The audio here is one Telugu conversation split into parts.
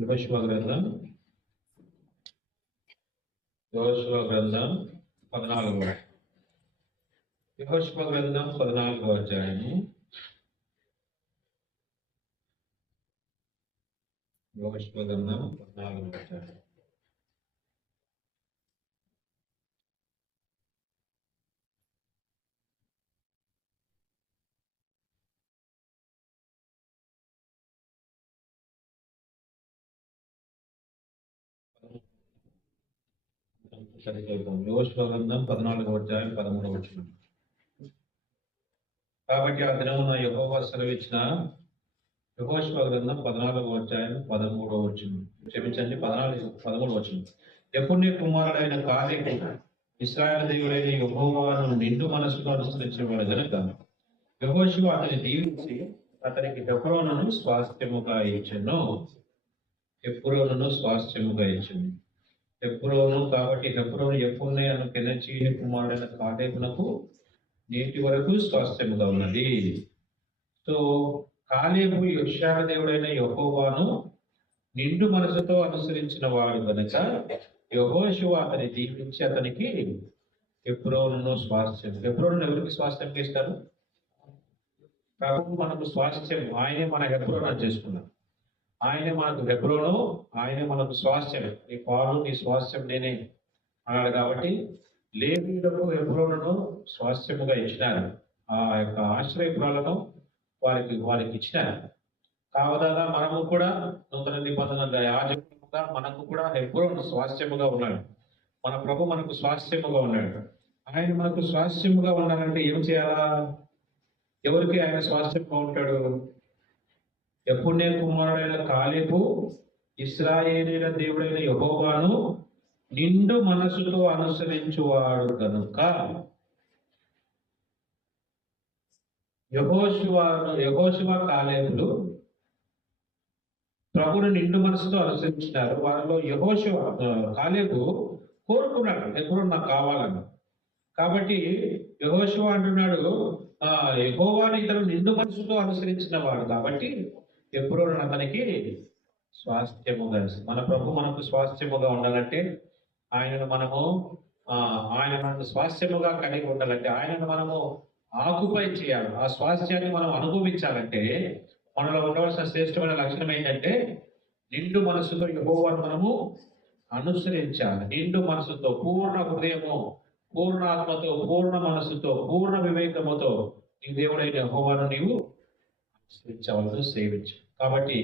యెహోషువ గ్రంథం 14వ యెహోషువ గ్రంథం 14వ అధ్యాయము. యెహోషువ గ్రంథం 14వ అధ్యాయం. యెహోషువ గ్రంథం 14వ అధ్యాయం 13వ వచనం. కాబట్టి ఆ దినమున యెహోవా సెలవిచ్చిన యెహోషువ గ్రంథం 14వ అధ్యాయం 13వ వచనం. క్షమించండి, 13వ వచనం. యెఫున్నె కుమారుడైన కాలేబు ఇశ్రాయేలు దేవుడైన యెహోవాను నిండు మనసుతో అనుసరించేవాడు గనుక యెహోషువ అతని దీవించి అతనికి హెబ్రోనును స్వాస్థ్యముగా ఇచ్చెను. హెబ్రోను కాబట్టి హెబ్రోను యెఫున్నె అను కెనజీయుని కుమారుడైన కాలేబునకు నేటి వరకు స్వాస్థ్యముగా ఉన్నది. సో కాలేబు యెహోషువ దేవుడైన యెహోవాను నిండు మనసుతో అనుసరించిన వాడు కనుక యెహోషువ అతని దీవించి అతనికి హెబ్రోనును స్వాస్థ్యం. హెబ్రోను ఎవరికి స్వాస్థ్యంగా ఇస్తారు? ప్రభు మనకు స్వాస్థ్యం. ఆయనే మన హెబ్రోను అని చేసుకున్నాం. ఆయనే మనకు హెబ్రోను, ఆయనే మనకు స్వాస్థ్యం. నీ పాలు నీ స్వాస్థ్యం నేనే అన్నాడు. కాబట్టి లేవీయులకు హెబ్రోనును స్వాస్థ్యముగా ఇచ్చినారు. ఆ యొక్క ఆశ్రయపురాలను వారికి ఇచ్చినారు. కావదా మనము కూడా నూతన నిబంధన యాజకులుగా మనకు కూడా హెబ్రోను స్వాస్థ్యముగా ఉన్నాడు. మన ప్రభు మనకు స్వాస్థ్యముగా ఉన్నాడు. ఆయన మనకు స్వాస్థ్యముగా ఉన్నాడంటే ఏం చేయాలా? ఎవరికి ఆయన స్వాస్థ్యంగా ఉంటాడు? యెఫున్నె కుమారుడైన కాలేబు ఇశ్రాయేలీయుల దేవుడైన యెహోవాను నిండు మనసుతో అనుసరించువాడు కనుక యెహోషువ కాలేబులు ప్రభుని నిండు మనసుతో అనుసరించినారు. వారిలో కాలేబు కోరుకున్నాడు, ఎప్పుడు నాకు కావాలని. కాబట్టి యెహోషువ అంటున్నాడు, యెహోవాను ఇతను నిండు మనసుతో అనుసరించిన వాడు కాబట్టి ఎప్పుడు అతనికి స్వాస్థ్యముగా. మన ప్రభు మనకు స్వాస్థ్యముగా ఉండాలంటే ఆయన మనకు స్వాస్థ్యముగా కలిగి ఉండాలంటే ఆయనను మనము ఆకుపై చేయాలి. ఆ స్వాస్థ్యాన్ని మనం అనుభవించాలంటే మనలో ఉండవలసిన శ్రేష్టమైన లక్షణం ఏంటంటే నిండు మనసుతో యెహోవాను మనము అనుసరించాలి. నిండు మనసుతో, పూర్ణ హృదయము, పూర్ణ ఆత్మతో, పూర్ణ మనసుతో, పూర్ణ వివేకముతో నీ దేవుడైన యెహోవాను నీవు అనుసరించవలసి సేవించు. కాబట్టి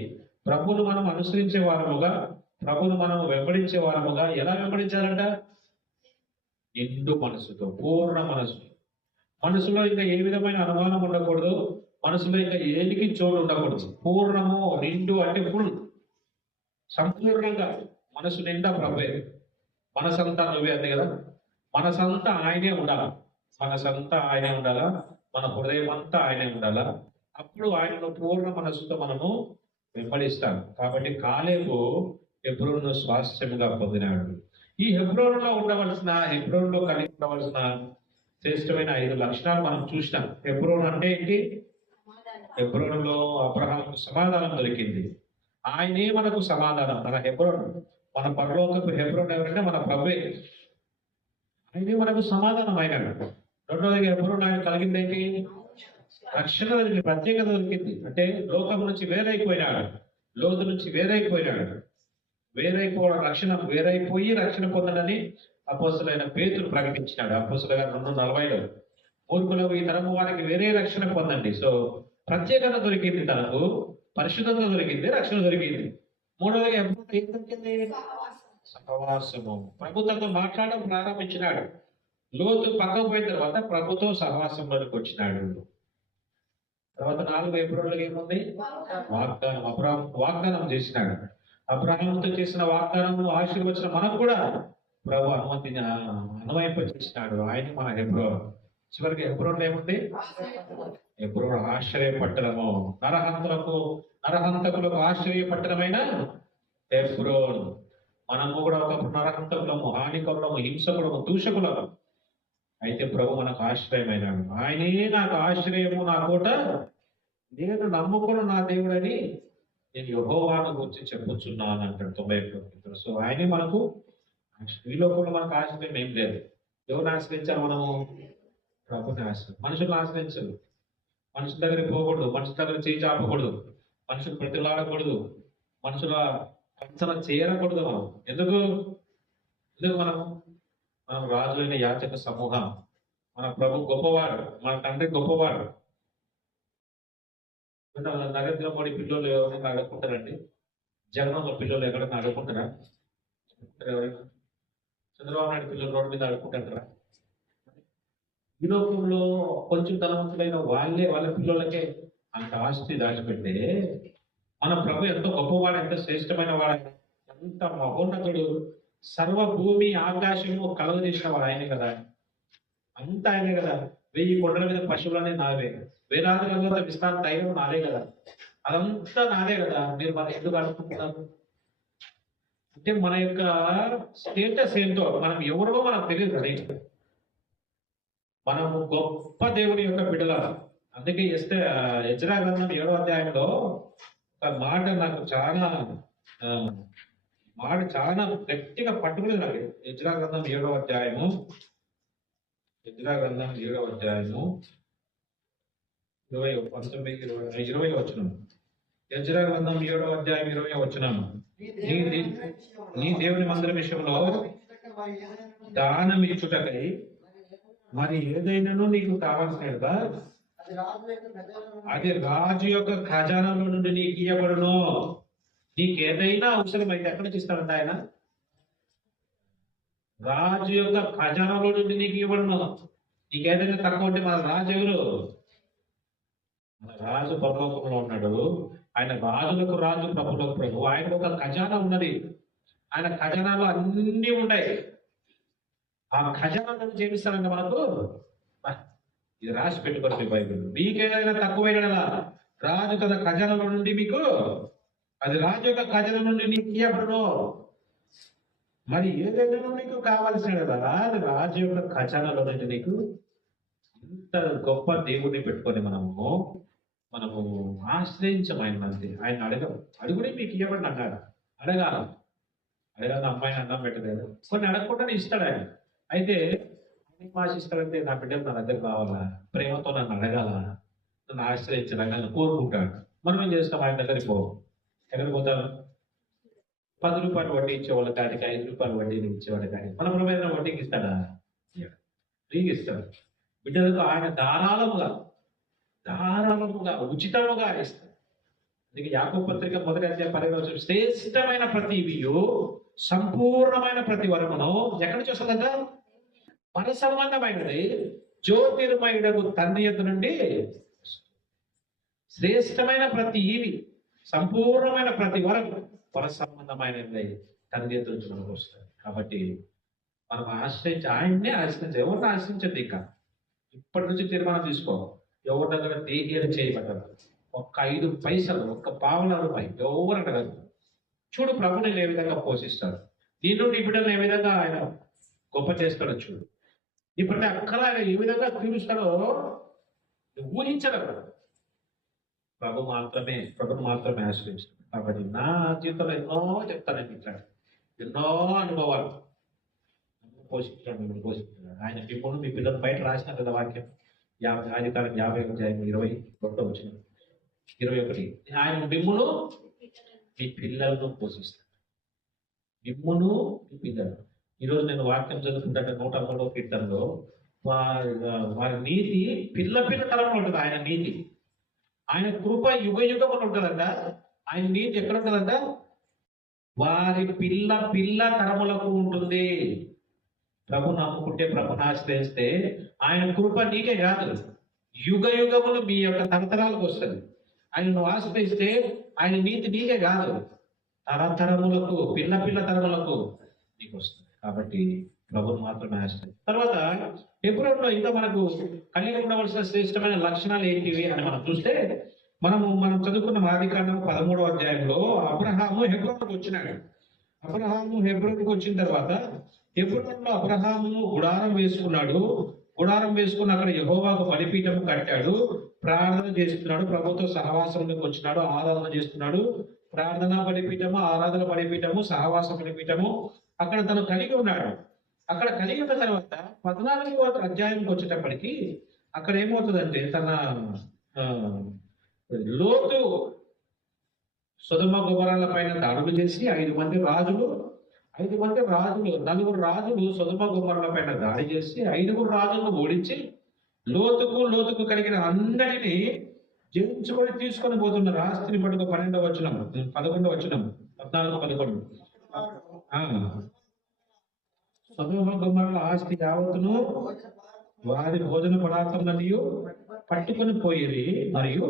ప్రభువును మనం అనుసరించే వారముగా, ప్రభువును మనం వెంబడించే వారముగా ఎలా వెంబడించాలంట? నిండు మనసుతో, పూర్ణ మనసులో ఇంకా ఏ విధమైన అనుమానం ఉండకూడదు. మనసులో ఇంకా ఏదికి చోటు ఉండకూడదు. పూర్ణము, నిండు అంటే ఫుల్, సంపూర్ణంగా మనసు నిండా ప్రభువే. మనసంతా నువ్వే అంతే కదా. మనసంతా ఆయనే ఉండాలా. మన హృదయం అంతా ఆయనే ఉండాలా. అప్పుడు ఆయనను పూర్ణ మనసుతో మనము వెంబడిస్తాం. కాబట్టి కాలేబు హెబ్రోనును స్వాస్థ్యముగా పొందినాడు. ఈ హెబ్రోనులో కలిగి ఉండవలసిన శ్రేష్టమైన 5 లక్షణాలు మనం చూసినాం. హెబ్రోను అంటే ఏంటి? హెబ్రోనులో అబ్రహాముకు సమాధానం దొరికింది. ఆయనే మనకు సమాధానం. మన హెబ్రోను, మన పరలోకపు హెబ్రోను ఎవరంటే మన ప్రభువే. ఆయనే మనకు సమాధానం అయినాడు. రెండోది హెబ్రోను ఆయన కలిగింది ఏంటి? రక్షణ దొరికింది, ప్రత్యేకత దొరికింది. అంటే లోకం నుంచి వేరైపోయినాడు, లోతు నుంచి వేరైపోయినాడు. వేరైపోయి రక్షణ పొందడని అపోస్తలుడైన పేతురు ప్రకటించినాడు. అపోస్తలుల 2:40 మూర్ఖులకు ఈ తరము వారికి వేరే రక్షణ పొందండి. సో ప్రత్యేకత దొరికింది, తనకు పరిశుద్ధత దొరికింది, రక్షణ దొరికింది. మూడవది ఏం దొరికింది? సహవాసము. ప్రభుత్వంతో మాట్లాడడం ప్రారంభించినాడు. లోతు పక్కకు పోయిన తర్వాత ప్రభుతో సహవాసంలోకి వచ్చినాడు. తర్వాత 4 ఏప్రిల్ ఏముంది? వాగ్దానం. వాగ్దానం చేసినాడు. అబ్రహాముతో చేసిన వాగ్దానము ఆశీర్వచనం మనకు కూడా ప్రభు అనుమతింపచేసినాడు. ఆయన మన హెబ్రోను. చివరికి హెబ్రోన్లో ఏముంది? హెబ్రోను ఆశ్రయ పట్టణము. నరహంతకులకు ఆశ్రయ పట్టణమైన హెబ్రోను. మనము కూడా ఒక నరహంతకులము, హానికరులము, హింసకులము, దూషకులము. అయితే ప్రభు మనకు ఆశ్రయమైనాడు. ఆయనే నాకు ఆశ్రయము, నా కోట, నేను నమ్ముకున్న నా దేవుడని నేను యెహోవాను గురించి చెప్పుచున్నాను అంటాడు 91 సో ఆయనే మనకు ఈ లోకంలో మనకు ఆశ్రయం ఏం లేదు. ఎవరిని ఆశ్రయించాలి మనము? ప్రభుని ఆశ్రయం. మనుషులను ఆశ్రయించదు. మనుషుల దగ్గరికి పోకూడదు, మనుషుల దగ్గర చేయి చాపకూడదు, మనుషులు ప్రతిలాడకూడదు, మనుషుల పంచన చేరకూడదు. మనం ఎందుకు మనం రాజులైన యాచక సమూహం. మన ప్రభు గొప్పవాడు, మన తండ్రి గొప్పవాడు. నరేంద్ర మోడీ పిల్లలు ఎవరైనా అడుక్కుంటారండి? జగనన్న పిల్లలు ఎక్కడైనా అడుక్కుంటారా? ఎవరైనా చంద్రబాబు నాయుడు పిల్లలు రోడ్డు మీద అడుక్కుంటారా? ఈ లోకంలో కొంచెం ధనవంతులైన వాళ్ళ పిల్లలకే అంత ఆస్తి దాచిపెడితే మన ప్రభు ఎంతో గొప్పవాడు, ఎంత శ్రేష్టమైన వాడు, ఎంత మహోన్నతుడు, సర్వ భూమి ఆకాశము కలగజేసిన వాడు ఆయనే కదా. అంతా ఆయనే కదా. 1000 కొండల మీద పశువులనే నావే, వేలాది రంగుల విస్తార ధైర్యం నాదే కదా. అదంతా నాదే కదా. మీరు మన ఎందుకు అనుకుంటున్నారు? అంటే మన యొక్క స్టేటస్ ఏంటో, మనం ఎవరో మనకు తెలియదు కదా. మనము గొప్ప దేవుని యొక్క బిడ్డల. అందుకే ఎజ్రా గ్రంథం 7వ అధ్యాయంలో ఒక మాట నాకు చాలా గట్టిగా పట్టుకునేది నాకు. ఎజ్రా గ్రంథం 7వ అధ్యాయము 20 వచనం. ఎజ్రా గ్రంథం 7వ అధ్యాయం 20 వచనం. నీ దేవుని మందిరం విషయంలో దానం ఇచ్చుటకై మరి ఏదైనాను నీకు కావాల్సినదా అది రాజు యొక్క ఖజానాలో నుండి నీకు ఇవ్వబడును. నీకు ఏదైనా అవసరమైతే ఎక్కడి నుంచి ఇస్తాడంట ఆయన? రాజు యొక్క ఖజానాలో నుండి నీకు ఇవ్వబడును. నీకు ఏదైనా తక్కువ ఉంటే మన రాజు ఎవరు? మన రాజు పరలోకంలో ఉన్నాడు. ఆయన రాజులకు రాజు, ప్రభులకు ప్రభు. ఆయన ఒక ఖజానా ఉన్నది. ఆయన ఖజానాలో అన్ని ఉంటాయి. ఆ ఖజానాలను చేపిస్తానంటే మనకు ఇది రాసి పెట్టుకోండి బైబిల్. మీకేదైనా తక్కువైన రాజు కదా ఖజానాలో నుండి మీకు, అది రాజు యొక్క ఖజానా నుండి నీకు ఇవ్వబడును. మరి ఏదైనా నీకు కావాల్సిన కదా అది రాజు యొక్క ఖజానాలో నుండి నీకు. ఇంత గొప్ప దేవుడిని పెట్టుకొని మనము ఆశ్రయించమైనంతే. ఆయన అడుగునే మీకు ఇవ్వబడిన అన్నాడు. అడగాలి అమ్మాయిని అన్నం పెట్టలేదు, కొన్ని అడగకుండానే ఇస్తాడు ఆయన. అయితే ఆశిస్తాడంటే నా బిడ్డలు నా దగ్గర రావాలా, ప్రేమతో నన్ను అడగాల, నన్ను ఆశ్రయించడానికి నన్ను కోరుకుంటాడు. మనం ఏం చేస్తాం? ఆయన దగ్గరికి పోవు. ఎక్కడికి పోతాం? 10 రూపాయలు వడ్డీ ఇచ్చేవాళ్ళు కాడికి 5 రూపాయలు వడ్డీని ఇచ్చేవాడు కానీ మన ప్రభుత్వం వడ్డీకి ఇస్తాడా? ఫ్రీగా ఇస్తాడు. బిడ్డలకు ఆయన ధారాళముగా ఉచితముగా ఇస్తాడు. అందుకే యాకోబు పత్రిక 1వ అధ్యాయం 12వ వచనం, శ్రేష్టమైన ప్రతి ఇవియు సంపూర్ణమైన ప్రతి వరమును ఎక్కడి నుంచి వస్తుందంట? పర సంబంధమైనది జ్యోతిర్మయుడకు తండ్రి యొద్ద నుండి. శ్రేష్టమైన ప్రతి ఈవి, సంపూర్ణమైన ప్రతి వరం పర సంబంధమైనది తండ్రి యొద్ద నుంచి మనకు వస్తుంది. కాబట్టి మనం ఆయన్నే ఆశ్రయించాలి. ఎవరిని ఆశ్రయించద్దు. ఇంకా ఇప్పటి నుంచి తీర్మానం తీసుకో. ఎవరి దగ్గర దేహీయలు చేయబడ్డారు. ఒక్క 5 పైసలు, ఒక్క పావలా రూపాయి ఎవరు అడగదు. చూడు ప్రభుని ఏ విధంగా పోషిస్తాడు, నీ నుండి బిడ్డలను ఏ విధంగా ఆయన గొప్ప చేస్తాడో చూడు. ఇప్పటి అక్కడ ఆయన ఏ విధంగా తీరుస్తాడో ఊహించగలరు. ప్రభుని మాత్రమే ఆశ్రయిస్తాడు. కాబట్టి నా జీవితంలో ఎన్నో చెప్తానండి, ఇట్లా ఎన్నో అనుభవాలు. పోషించాడు. ఆయన మిమ్మల్ని మీ పిల్లలు బయట రాసిన కదా వాక్యం. 50 అధ్యాయం 21 వచ్చిన 21. ఆయన మిమ్మును మీ పిల్లలను పోషిస్తాడు. మిమ్మును మీ పిల్లలు. ఈరోజు నేను వాక్యం చదువుకుంటే 160వ కీర్తనలో వారి నీతి పిల్ల తరంలో ఉంటుంది. ఆయన నీతి, ఆయన కృప యుగములు ఉంటుందంట. ఆయన నీతి ఎక్కడ ఉంటుందంట? వారి పిల్ల తరములకు ఉంటుంది. ప్రభు నమ్ముకుంటే, ప్రభుని ఆశ్రయిస్తే ఆయన కృప నీకే కాదు, యుగములు మీ యొక్క తరతరాలకు వస్తుంది. ఆయనను ఆశ్రయిస్తే ఆయన నీతి నీకే కాదు, తరతరములకు పిల్ల తరములకు నీకు వస్తుంది. కాబట్టి ప్రభుని మాత్రమే ఆశ్రయం. తర్వాత హెబ్రోనులో ఇంకా మనకు కలిగి ఉండవలసిన శ్రేష్టమైన లక్షణాలు ఏంటివి అని మనం చూస్తే, మనం చదువుకున్న ఆదికాండం 13వ అధ్యాయంలో అబ్రహాము హెబ్రోనుకు వచ్చినాడు. అబ్రహాము హెబ్రోనుకు వచ్చిన తర్వాత హెబ్రోనులో అబ్రహాము గుడారం వేసుకున్నాడు. గుడారం వేసుకుని అక్కడ యెహోవాకు బలిపీఠం కట్టాడు, ప్రార్థన చేస్తున్నాడు, ప్రభుతో సహవాసంలోకి వచ్చినాడు, ఆరాధన చేస్తున్నాడు. ప్రార్థన బలిపీఠము, ఆరాధన బలిపీఠము, సహవాస బలిపీఠము అక్కడ తను కలిగి ఉన్నాడు. అక్కడ కలిగి ఉన్న తర్వాత 14వ అధ్యాయంకి వచ్చేటప్పటికి అక్కడ ఏమవుతుందంటే తన లోతు సొదొమ గొమొర్రాల పైన దాడులు చేసి 5 రాజులు, నలుగురు రాజులు సొదొమ గొమొర్రాల పైన దాడి చేసి 5 రాజులను ఓడించి లోతుకు కలిగిన అందరినీ జయించుకొని తీసుకొని పోతున్నారు. ఆస్తిని పట్టుకు 11వ వచనం 14-11 సొదొమ గొమొర్రాల ఆస్తి యావత్తును వారి భోజన పదార్థములన్నీ పట్టుకొని పోయిరి. మరియు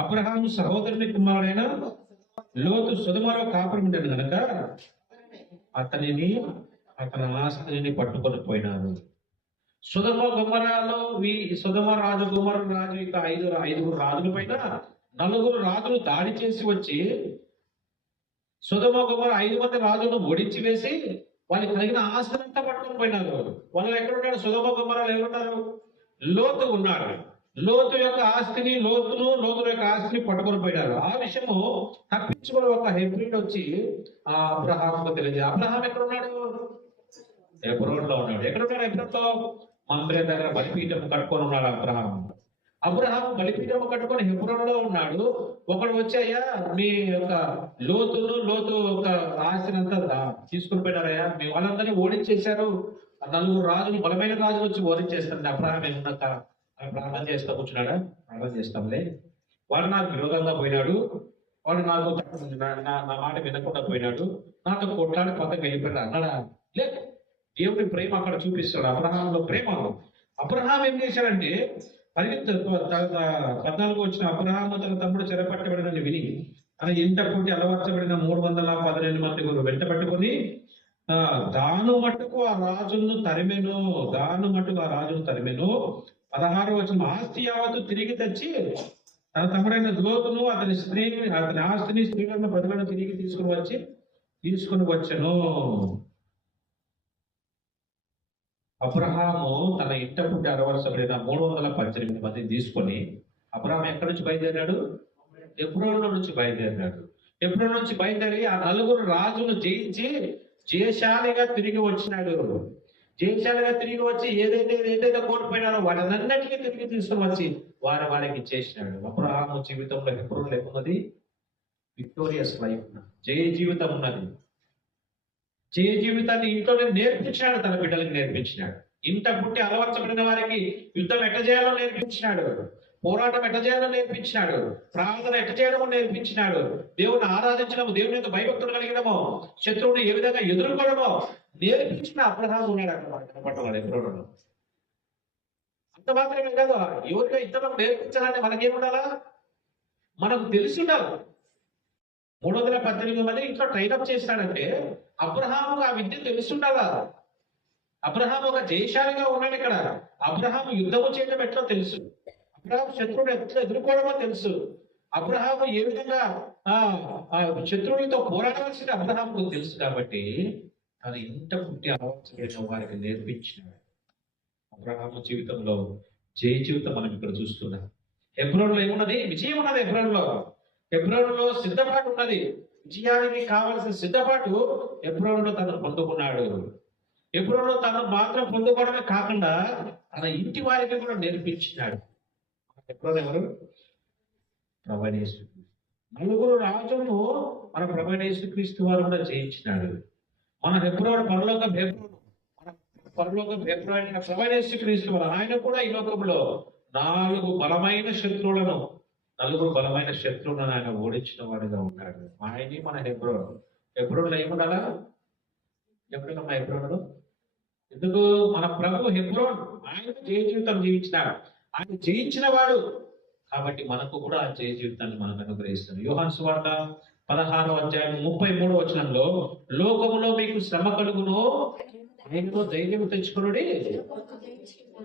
అబ్రహాము సహోదరుని కుమారుడైన లోతు సొదొమలో కాపురం ఉండేది కనుక అతని ఆస్తిని పట్టుకొని పోయినారు. సొదొమ గొమొర్రాలో సొదొమ రాజు, గొమొర్రా రాజు, ఇక 5 రాజుల పైన 4 రాజులు దాడి చేసి వచ్చి సొదొమ గొమొర్రా 5 రాజులను ఓడించి వేసి వాళ్ళకి కలిగిన ఆస్తినంతా పట్టుకొని పోయినారు. వాళ్ళు ఎక్కడున్నాడు? సొదొమ గొమొర్రాలో ఎవరున్నారు? లోతు ఉన్నాడు. లోతు యొక్క ఆస్తిని లోతు యొక్క ఆస్తిని పట్టుకొని పోయినారు. ఆ విషయము తప్పించుకొని ఒక హెబ్రీయుడు వచ్చి ఆ అబ్రహాముకు తెలియదు. అబ్రహాం ఎక్కడున్నాడు? హెబ్రోన్లో ఉన్నాడు. ఎక్కడున్నాడు? హెబ్రోన్లో మందిర దగ్గర బలిపీఠం కట్టుకొని ఉన్నాడు అబ్రహాం బలిపీఠం కట్టుకొని హెబ్రోన్లో ఉన్నాడు. ఒకడు వచ్చాయా, మీ యొక్క లోతు ఒక ఆస్తిని అంతా తీసుకుని పోయినారయ్యా, మీ వాళ్ళందరినీ ఓడించేశారు, 4 రాజులు, బలమైన రాజులు వచ్చి ఓడించేస్తాను. అబ్రహాం ఏమన్నా ప్రార్థన చేస్తా కూర్చున్నాడా? ప్రార్థన చేస్తాంలే. వాడు నాకు విరోధంగా పోయినాడు, వాడు నాకు నా మాట వినకుండా పోయినాడు, నాతో కొట్లాడి పక్కకి వెళ్ళిపోయాడు అన్నాడా? లే, దేవుడి ప్రేమ అక్కడ చూపిస్తాడు. అబ్రహాంలో ప్రేమ. అబ్రహాం ఏం చేశాడంటే 14 వచ్చిన అబ్రహాము తన తమ్ముడు చెరపట్టబడినని విని తన ఇంట పుట్టి అలవర్చబడిన 312 మంది వెంట పట్టుకొని దాను మట్టుకు ఆ రాజును తరిమెను. 16వ వచనం ఆస్తి యావత్తు తిరిగి తెచ్చి తన తమ్ముడైన లోతును అతని ఆస్తిని, స్త్రీలను, ప్రజలను తిరిగి తీసుకుని వచ్చెను. అబ్రహాము తన ఇంట పుట్టి అలవర్చబడిన 318 మందిని తీసుకొని అబ్రహాం ఎక్కడి నుంచి బయలుదేరాడు? హెబ్రోన్లో నుంచి బయలుదేరాడు. హెబ్రోన్ నుంచి బయలుదేరి ఆ 4 రాజులు జయించి జయశాలిగా తిరిగి వచ్చినాడు. జయశాలిగా తిరిగి వచ్చి ఏదైతే కోల్పోయినారో వాటినన్నిటికీ తిరిగి తీసుకుని వచ్చి వారికి ఇచ్చేసినాడు. అబ్రహాము జీవితంలో హెబ్రోన్లో ఉన్నది విక్టోరియస్ లైఫ్, జయ జీవితం ఉన్నది. జయ జీవితాన్ని ఇంట్లోనే నేర్పించినాడు, తన బిడ్డలకు నేర్పించినాడు. ఇంట పుట్టి అలవర్చబడిన వారికి యుద్ధం ఎట్ట చేయాలో నేర్పించినాడు, పోరాటం ఎట్ట చేయాలో నేర్పించినాడు, ప్రార్థన ఎట్ట చేయడమో నేర్పించినాడు, దేవుని ఆరాధించడము, దేవుని యొక్క భయభక్తులు కలిగడము, శత్రువుని ఏ విధంగా ఎదుర్కోవడమో నేర్పించిన అబ్రహాం ఉన్నాడు అక్కడ కనపడ్డవాడు ఎబ్రోనులో. అంత మాత్రమే కాదు, ఎవరికో ఇతరులకు నేర్పించాలని మనకేముండాలా? మనకు తెలిసి ఉండాలి. 318 మంది ఇంట్లో ట్రైనప్ చేసినాడంటే అబ్రహాముకు ఆ విద్య తెలిసి ఉండాలా? అబ్రహాం ఒక జయశాలిగా ఉన్నాడు ఇక్కడ. అబ్రహాం యుద్ధము చేయడం ఎట్లా తెలుసు, అబ్రహాం శత్రువుడు ఎట్లా ఎదుర్కోవడమో తెలుసు, అబ్రహాము ఏ విధంగా శత్రువులతో పోరాడవలసిన అబ్రహాముకు తెలుసు. కాబట్టి తను ఇంట పుట్టి అలవాటు వారికి నేర్పించినాడు. అబ్రహాము జీవితంలో జయ జీవితం మనం ఇక్కడ చూస్తున్నాం. హెబ్రోన్లో ఏమున్నది? విజయం ఉన్నది. హెబ్రోన్లో సిద్ధపాటు ఉన్నది. విజయానికి కావలసిన సిద్ధపాటు హెబ్రోన్లో తను పొందుకున్నాడు. హెబ్రోన్లో తను మాత్రం పొందుకోవడమే కాకుండా తన ఇంటి వారికి కూడా నేర్పించినాడు. హెబ్రోన్ ఎవరు? ప్రభువైన యేసుక్రీస్తు. 4 రాజులను మన ప్రభువైన యేసుక్రీస్తు వారు కూడా జయించినాడు. మన హెబ్రోన్ పరలోకం హెబ్రోన్ ప్రభువైన యేసుక్రీస్తు వారు. ఆయన కూడా ఈ లోకంలో 4 బలమైన శత్రువులను ఆయన ఓడించిన వాడిగా ఉన్నాడు. ఆయనే మన హెబ్రోన్లో ఏముండాలా? ఎప్పుడైనా హెబ్రోన్లో ఎందుకు? మన ప్రభు హెబ్రోన్, ఆయన జయ జీవితం జీవించినాడు. ఆయన జయించిన వాడు కాబట్టి మనకు కూడా ఆ జయ జీవితాన్ని మనకు అనుగ్రహిస్తాడు. యోహాను సువార్త 16వ అధ్యాయం 33వ వచనంలో లోకములో మీకు శ్రమ కలుగును, ఆయనలో ధైర్యం తెచ్చుకునుడి,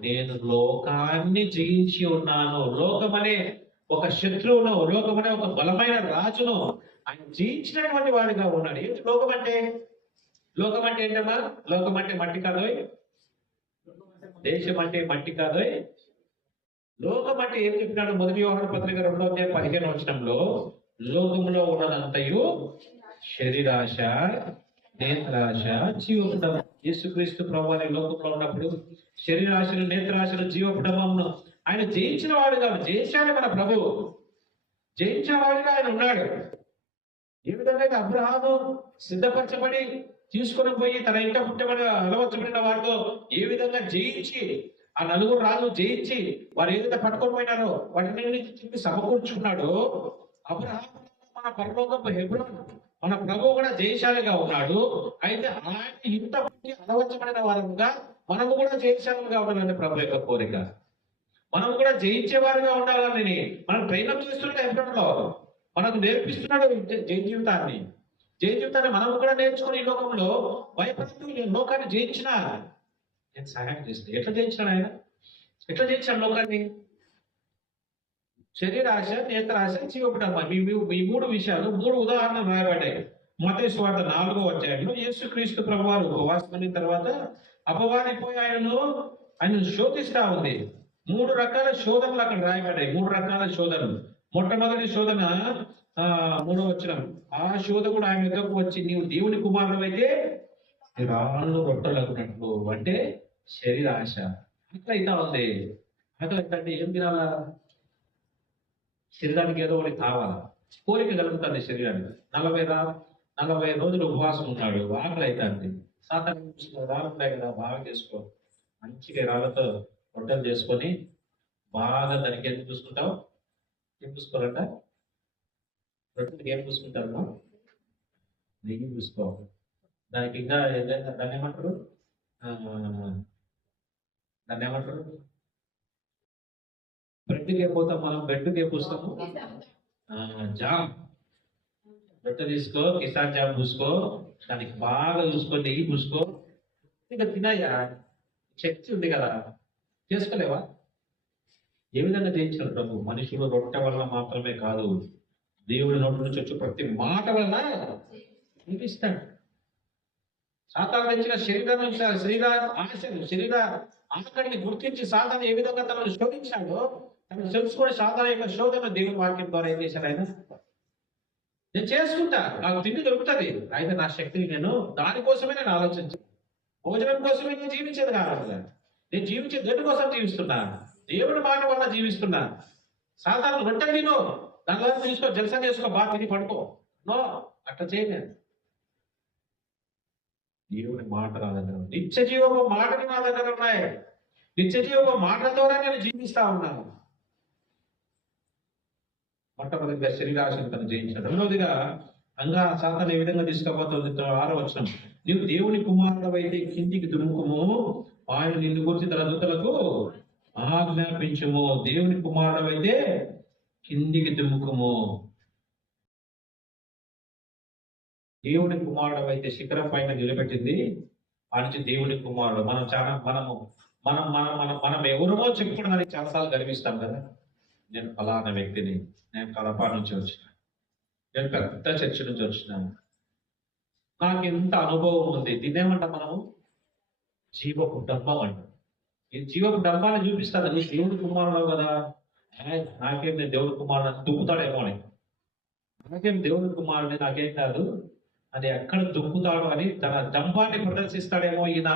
నేను లోకాన్ని జయించి ఉన్నాను. లోకమనే ఒక శత్రువును, లోకమనే ఒక బలమైన రాజును ఆయన జయించినటువంటి వాడిగా ఉన్నాడు. ఏంటి లోకం అంటే? లోకం అంటే ఏంటమ్మా? లోకం అంటే మట్టి కాదు. దేశం అంటే మట్టి కాదు, లోకం అంటే ఏం చెప్పినాడు? మొదటి యోహాను పత్రిక 2:15 లోకంలో ఉన్నదంతయు శరీరాశ, నేత్రాశ, జీవపుటం. యేసుక్రీస్తు ప్రభువాని లోకంలో ఉన్నప్పుడు శరీరాశలు, నేత్రాశలు, జీవపుటమును ఆయన జయించిన వాడు కాదు, జయించాడు మన ప్రభు. జయించిన వాడిగా ఆయన ఉన్నాడు. ఏ విధంగా అబ్రహాము సిద్ధపరచబడి తీసుకొని పోయి తన ఇంట పుట్టబడి అలవచ్చబడిన వారితో ఏ విధంగా జయించి, ఆ నలుగురు రాజు జయించి వారు ఏదైతే పట్టుకొని పోయినారో వాటిని చెప్పి సమకూర్చుకున్నాడో, అబ్రహాము మన పరలోకపు హెబ్రోన్ మన ప్రభు కూడా జయశాలిగా ఉన్నాడు. అయితే ఆయన ఇంత పుట్టి అలవచ్చబడిన వారుగా మనము కూడా జయశాలుగా ఉండాలని ప్రభు యొక్క కోరిక. మనం కూడా జయించేవారుగా ఉండాలని మనం ట్రైనప్ చేస్తున్నాడు హెబ్రోన్లో, మనకు నేర్పిస్తున్నాడు జయ జీవితాన్ని. జయ జీవితాన్ని మనం కూడా నేర్చుకుని ఈ లోకంలో భయపడుతూ లోకాన్ని జయించిన నేను సహాయం చేస్తాను. ఎట్లా జయించాడు ఆయన? ఎట్లా జయించాడు లోకాన్ని? శరీరాశ, నేత్రాశ, జీవపుటమ్మ, ఈ మూడు విషయాలు, మూడు ఉదాహరణలు రాయబడ్డాయి. మత్తయి సువార్త 4వ యేసుక్రీస్తు ప్రభువారు ఉపవాసం తర్వాత అపవాదిపోయి ఆయనను శోధిస్తా ఉంది. 3 రకాల శోధనలు అక్కడ రాయబడ్డాయి. 3 రకాల శోధనలు. మొట్టమొదటి శోధన 3వ వచనం. ఆ శోధకుడు ఆయన ఎదురుకు వచ్చి, నీవు దేవుని కుమారుడు అయితే రాళ్ళు రొట్టెలకున్నట్లు, అంటే శరీరాశ. అట్లా అయితే ఉంది. అట్లా అంటే ఏం తినాలా? శరీరానికి ఏదో ఒకటి కావాలా, కోరిక కలుగుతుంది శరీరానికి. 40 రోజులు ఉపవాసం ఉన్నాడు, ఆకలి అవుతుంది. సాధారణ రాళ్ళు ఉంటాయి కదా, బాగా చేసుకో, మంచిగా రాళ్ళతో రొట్టెలు చేసుకొని బాగా దానికి ఏం చూసుకుంటావు? ఏం చూసుకోవాలంట? రొట్టెలకి ఏం చూసుకుంటారు? నెయ్యి చూసుకో. దానికి ఇంకా ఏదైనా దాన్ని ఏమంటారు? బ్రెడ్కి ఏపోతాం మనం, బ్రెడ్కి ఏపుస్తాము జామ్. రొట్టె తీసుకో, కిసాన్ జామ్ పూసుకో, దానికి బాగా చూసుకో, నెయ్యి పూసుకో, ఇంకా తినాయా. శక్తి ఉంది కదా, చేసుకోలేవా? ఏ విధంగా జయించాడు ప్రభు? మనుషులు రొట్టె వల్ల మాత్రమే కాదు, దేవుడి నోటి నుంచి వచ్చే ప్రతి మాట వల్ల వినిపిస్తాడు. సాతాను తెచ్చిన శరీర ఆశను, శరీర ఆకలిని గుర్తించి సాతాను ఏ విధంగా తనను శోధించాడో, తనను తెలుసుకునే సాతాను యొక్క శోధన దేవుని వాక్యం ద్వారా ఏం చేశాడు ఆయన? నేను చేసుకుంటా, నాకు తిండి దొరుకుతుంది, అయితే నా శక్తిని నేను దానికోసమే నేను ఆలోచించాను. భోజనం కోసమే నేను జీవించేది కాదు, నేను జీవించే దేవుడి కోసం జీవిస్తున్నా, దేవుడి మాట వల్ల జీవిస్తున్నా. సాధారణ రొట్టె తిను, దానిలో తీసుకో, జలసా చేసుకో, బాగా తిని పడుకో. నో, అట్లా చేయలేదు. దేవుని మాట నా దగ్గర, నిత్య జీవపు మాటలు నా దగ్గర ఉన్నాయి. నిత్య జీవపు మాటల ద్వారా నేను జీవిస్తా ఉన్నాను. మొట్టమొదటిగా శరీరాశను తను జయించాడు. రెండవదిగా సాతాను ఏ విధంగా తీసుకుపోతుంది? 6వ వచనం. నీవు దేవుని కుమారుడు అయితే కిందికి దుముకుము, ఆయన నిన్ను గురించి తన దూతలకు ఆజ్ఞాపించుము. దేవుని కుమారుడు అయితే కిందికి దుముకుము. దేవుని కుమారుడు అయితే శిఖరం పైన నిలబెట్టింది ఆ నుంచి దేవుని కుమారుడు. మనం ఎవరో చెప్పుకోవడానికి చాలాసార్లు గర్విస్తాం కదా. నేను ఫలానా వ్యక్తిని, నేను కడప నుంచి వచ్చిన, నేను పెద్ద చర్చి నుంచి వచ్చినాను, నాకు ఎంత అనుభవం ఉంది. దీన్నేమంటాం మనము? జీవపు డబ్బం అంటాం. ఈ జీవపు డబ్బాన్ని చూపిస్తాను, నీ దేవుడి కుమారుడు కదా, నాకేం నేను దేవుడి కుమారుడు దుక్కుతాడేమో అని, నాకేం దేవుడి కుమారుడు నాకేం కాదు అని ఎక్కడ దుక్కుతాడు అని తన డంబాన్ని ప్రదర్శిస్తాడేమో ఈయన,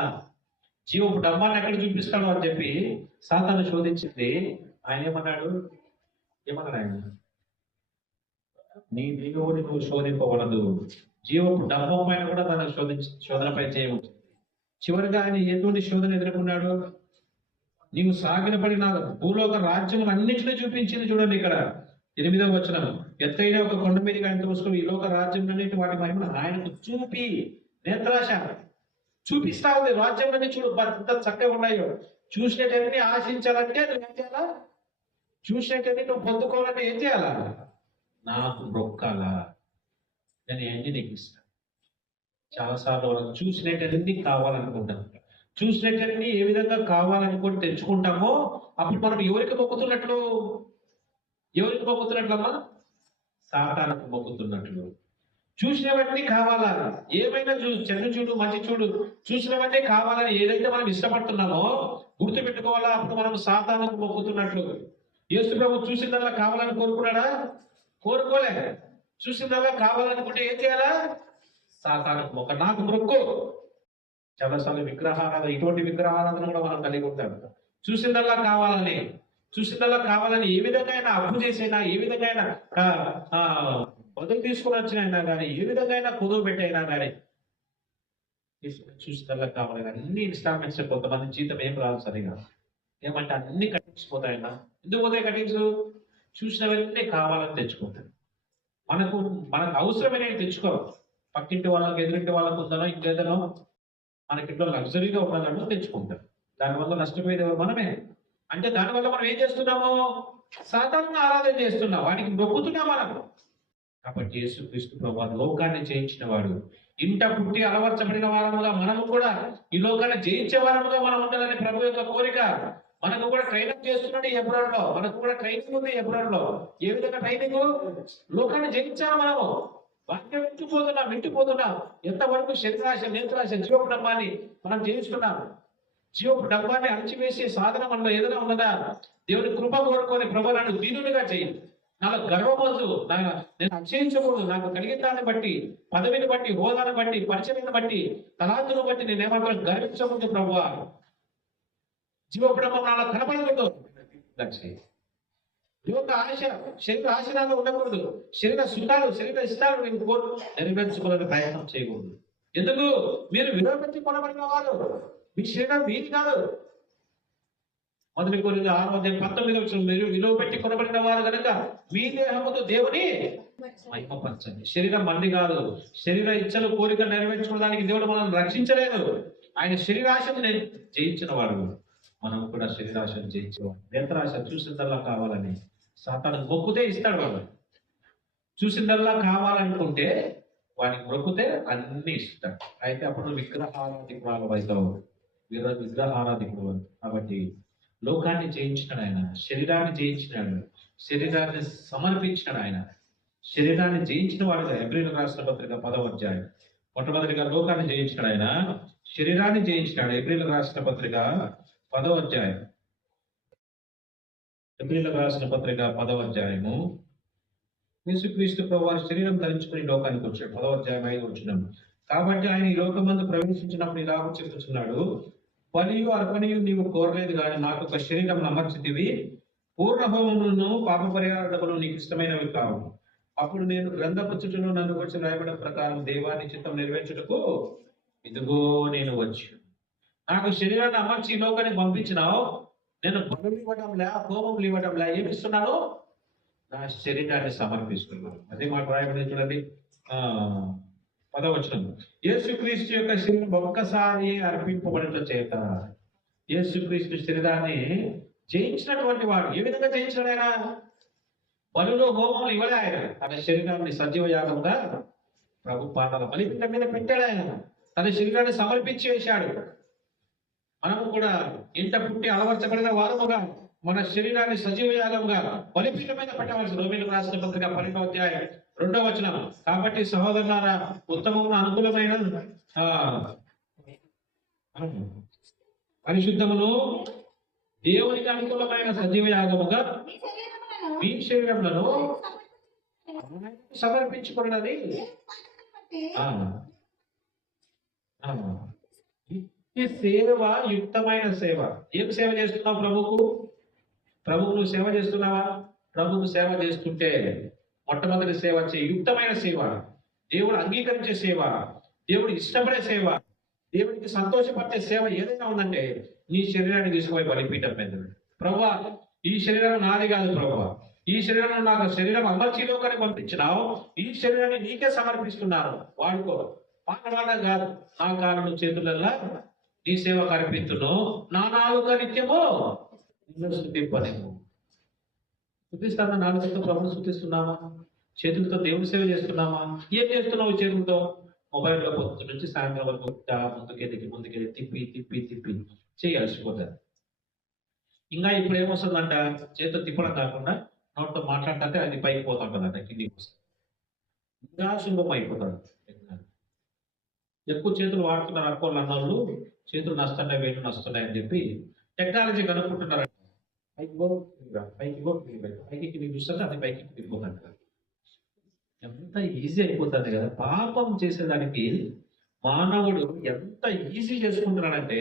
జీవపు డంబాన్ని ఎక్కడ చూపిస్తాడు అని చెప్పి సాతాను శోధించింది. ఆయన ఏమన్నాడు? ఆయన, నీ దేవుని నువ్వు శోధింపకూడదు. జీవపు డంబం పైన కూడా తన శోధనపై చేయవచ్చు. చివరిగా ఆయన ఎటువంటి శోధన ఎదుర్కొన్నాడు? నీవు సాగినపడి నా భూలోక రాజ్యములు అన్నింటినీ చూపించింది. చూడండి ఇక్కడ 8వ వచనం. ఎత్తైన ఒక కొండ మీదకి ఆయన తోసుకొని ఈ లోక రాజ్యములన్నిటి వాటి మహిమను ఆయనకు చూపి, నేత్రాశ చూపిస్తా ఉంది. రాజ్యములన్నీ చూడు ఎంత చక్కగా ఉన్నాయో. చూసినట్టన్నీ ఆశించాలంటే నువ్వు ఏం చేయాలా? చూసినట్టన్నీ నువ్వు పొందుకోవాలంటే ఏం చేయాలా? నాకు మొక్కాలా, నేను ఏంటి నీకు ఇస్తాను. చాలాసార్లు మనం చూసినట్టన్నీ కావాలనుకుంటాం. చూసినట్టన్నీ ఏ విధంగా కావాలనుకొని తెచ్చుకుంటామో అప్పుడు మనం ఎవరికి మొక్కుతున్నట్లు? అమ్మా, సాతానుకు మొక్కుతున్నట్లు. చూసినవన్నీ కావాలా? ఏమైనా చెడు చూడు, మంచి చూడు, చూసినవన్నీ కావాలని ఏదైతే మనం ఇష్టపడుతున్నామో గుర్తు పెట్టుకోవాలా. అప్పుడు మనం సాతానుకు మొక్కుతున్నట్లు. యేసు ప్రభు చూసిందల్లా కావాలని కోరుకున్నాడా? కోరుకోలే. చూసిందల్లా కావాలనుకుంటే ఏం చేయాలా? సాతానుకు మొక్క. నాకు మొక్కు. చాలాసార్లు విగ్రహారాధన, ఇటువంటి విగ్రహారాధన కూడా మనం కలిగి ఉంటాం. చూసిందల్లా కావాలని, చూసిందల్లా కావాలని ఏ విధంగా అయినా అప్పు చేసైనా, ఏ విధంగా అయినా బదులు తీసుకుని వచ్చినైనా కానీ, ఏ విధంగా అయినా కుదువు పెట్టైనా కానీ చూసిందల్లా కావాలని అన్ని ఇన్స్టాల్మెంట్స్. కొంతమంది జీతం ఏం రాదు సరిగా, ఏమంటే అన్ని కట్టించిపోతాయన్నా. ఎందుకు పోతాయి కటింగ్స్? చూసినవన్నీ కావాలని తెచ్చుకుంటాయి. మనకు అవసరమైనవి తెచ్చుకోవాలి. పక్కింటి వాళ్ళకి, ఎదురింటి వాళ్ళకు ఉందనో ఇంకేదనో మనకింట్లో లగ్జరీగా ఉండాలంటూ తెచ్చుకుంటాం. దానివల్ల నష్టపోయేది ఎవరు? మనమే. అంటే దానివల్ల మనం ఏం చేస్తున్నాము? సాతానుని ఆరాధన చేస్తున్నాం, వానికి మొక్కుతున్నాం మనం. కాబట్టి యేసుక్రీస్తు ప్రభువు లోకాన్ని జయించిన వాడు. ఇంట పుట్టి అలవర్చబడిన వారముగా మనము కూడా ఈ లోకాన్ని జయించే వారముగా మనం ఉండాలని ప్రభు యొక్క కోరిక. మనకు కూడా ట్రైనింగ్ చేస్తున్నాడు ఈ ఎబ్రోన్లో. మనకు కూడా ట్రైనింగ్ ఉంది ఎబ్రోన్లో. ఏ విధంగా ట్రైనింగ్? లోకాన్ని జయించాము మనము. వాక్యం వింటుపోతున్నాం. ఎంతవరకు శరీరాశ, నేత్రాశ, జీవపు డబ్బాన్ని మనం జయిస్తున్నాం. జీవపు డబ్బాన్ని అణచివేసే సాధన మనలో ఏదైనా ఉన్నదా? దేవుని కృప కోరుకొని ప్రభు నన్ను దీనునిగా చేయి, నాకు గర్వమొద్దు, నేను అక్షయించకూడదు, నాకు కలిగిన దాన్ని బట్టి, పదవిని బట్టి, హోదాను బట్టి, పరిచయాన్ని బట్టి, తలాంతును బట్టి నేను ఏమాత్రం గర్వించకూడదు ప్రభువా. జీవపు డబ్బం నాలో కనపడకూడదు. యొక్క ఆశ, శరీర ఆశ నాలో ఉండకూడదు. శరీర సుఖాలు, శరీర ఇష్టాలు నేను నెరవేర్చుకోవాలని ప్రయత్నం చేయకూడదు. ఎందుకు? మీరు విలువపెట్టి కొనబడిన వారు. మీ శరీరం మీది కాదు. 1 కొరింథీ 6:19 మీరు విలువ పెట్టి కొనబడిన వారు కనుక మీ దేహముతో దేవుని మహిమపరచండి. శరీరం మంది కాదు. శరీర ఇచ్చలు, కోరికలు నెరవేర్చుకోవడానికి దేవుడు మనల్ని రక్షించలేదు. ఆయన శరీరాశను జయించిన వాడు. మనం కూడా శరీరాశను జయించేవాడు. నేత్రాశ, చూసిందల్లా కావాలని సాతాను మొక్కుతే ఇస్తాడు వాడు. చూసిందల్లా కావాలనుకుంటే వానికి మొక్కుతే అన్ని ఇస్తాడు. అయితే అప్పుడు విగ్రహారాధికురాలు అవుతావు. విగ్రహారాధికుడు. కాబట్టి లోకాన్ని జయించినాడు ఆయన, శరీరాన్ని జయించినాడు, శరీరాన్ని సమర్పించినాడు ఆయన. శరీరాన్ని జయించిన వాడుగా హెబ్రీయులకు రాసిన పత్రిక 10వ అధ్యాయం. మొట్టమొదటిగా లోకాన్ని జయించినాడు ఆయన, శరీరాన్ని జయించినాడు. హెబ్రీయులకు రాసిన పత్రిక 10వ అధ్యాయం. హెబ్రీయులకు రాసిన పత్రిక 10వ అధ్యాయము. యేసుక్రీస్తు ప్రభువు శరీరం ధరించుకుని లోకానికి వచ్చాడు. 10వ అధ్యాయం 5వ వచనం. కాబట్టి ఆయన ఈ లోకమందు ప్రవేశించినప్పుడు ఇలా చెప్తున్నాడు, బలియు అర్పణయు నీవు కోరలేదు కానీ నాకు ఒక శరీరం అమర్చితివి. పూర్ణ హోమములను, పాప పరిహారములు నీకు ఇష్టమైనవి కావు. అప్పుడు నేను గ్రంథపు చుట్టూ నన్ను వచ్చి రాయబడిన ప్రకారం దేవాన్ని చిత్తం నెరవేర్చుటకు ఇదిగో నేను వచ్చి. నాకు శరీరాన్ని అమర్చి ఈ లోకానికి పంపించినావు. నేను బలులు ఇవ్వడంలే, హోమములు ఇవ్వడంలే, ఏమిస్తున్నాను? నా శరీరాన్ని సమర్పిస్తున్నాను. అదే మాట రాయబడి చూడండి 10వ వచనం. యేసుక్రీస్తు యొక్క శరీరం ఒక్కసారి అర్పింపబడిన చేత యేసుక్రీస్తు శరీరాన్ని జయించినటువంటి వాడు. ఏ విధంగా జయించాడు ఆయన? బలులు, హోమములు ఇవ్వలే ఆయన. తన శరీరాన్ని సజీవ యాగంగా ప్రభు పాదాల బలిపీఠం మీద పెట్టాడు ఆయన. తన శరీరాన్ని సమర్పించి వేశాడు. మనము కూడా ఇంట పుట్టి అలవర్చబడిన వారముగా మన శరీరాన్ని సజీవ యాగంగా బలిపీఠం మీద పెట్టవలసి. రోమీయులకు రాసిన పత్రిక 12వ అధ్యాయం 2వ వచనం. కాబట్టి సహోదరులారా, ఉత్తమమును, అనుకూలమైన పరిశుద్ధమును, దేవునికి అనుకూలమైన సజీవ యాగముగా మీ శరీరములను సమర్పించుకున్నది. ఈ సేవ యుక్తమైన సేవ. ఏం సేవ చేస్తున్నావు? ప్రభువుకు నువ్వు సేవ చేస్తున్నావా? ప్రభువుకు సేవ చేస్తుంటే మొట్టమొదటి సేవ యుక్తమైన సేవ, దేవుడు అంగీకరించే సేవ, దేవుడు ఇష్టపడే సేవ, దేవుడికి సంతోషపడే సేవ ఏదైనా ఉందంటే నీ శరీరాన్ని తీసుకుపోయి బలిపీఠం మీద. ప్రభువా, ఈ శరీరం నాది కాదు ప్రభువా, ఈ శరీరం నాకు శరీరం అమర్చిలోకాన్ని పంపించినావు, ఈ శరీరాన్ని నీకే సమర్పిస్తున్నాను, వాడుకో. పాటవాడ కాదు, నా కారణం చేతులల్లా నీ సేవ కనిపిస్తును, నా నాలుక నిత్యము నిన్ను స్తుతింపనేమో. స్తుతిస్తానా? నాలుగుతో ప్రభుని స్తుతిస్తున్నామా? చేతులతో దేవుని సేవ చేస్తున్నామా? ఏం చేస్తున్నావు చేతులతో? మొబైల్లో పొద్దు నుంచి సాయంత్రం వరకు ముందుకెళ్ళి తిప్పి తిప్పి తిప్పి చేయాల్సిపోతారు. ఇంకా ఇప్పుడు ఏమొస్తుందంట? చేతులు తిప్పడం కాకుండా నోటితో మాట్లాడితే అది పైకి పోతుంటుందంట, కిందికి వస్తుంది. ఇంకా సులభం అయిపోతాడు. ఎక్కువ చేతులు వాడుతున్నారు అనుకోవాలి అన్నోళ్ళు, చేతులు నస్తున్నాయి, వేళ్ళు నస్తున్నాయి అని చెప్పి టెక్నాలజీ కనుక్కుంటున్నారు. పైకి పో, పైకి పో, పైకి నీకు చూస్తే అది పైకి తిరిగిపోతాను కదా. ఎంత ఈజీ అయిపోతుంది కదా. పాపం చేసేదానికి మానవుడు ఎంత ఈజీ చేసుకుంటున్నాడంటే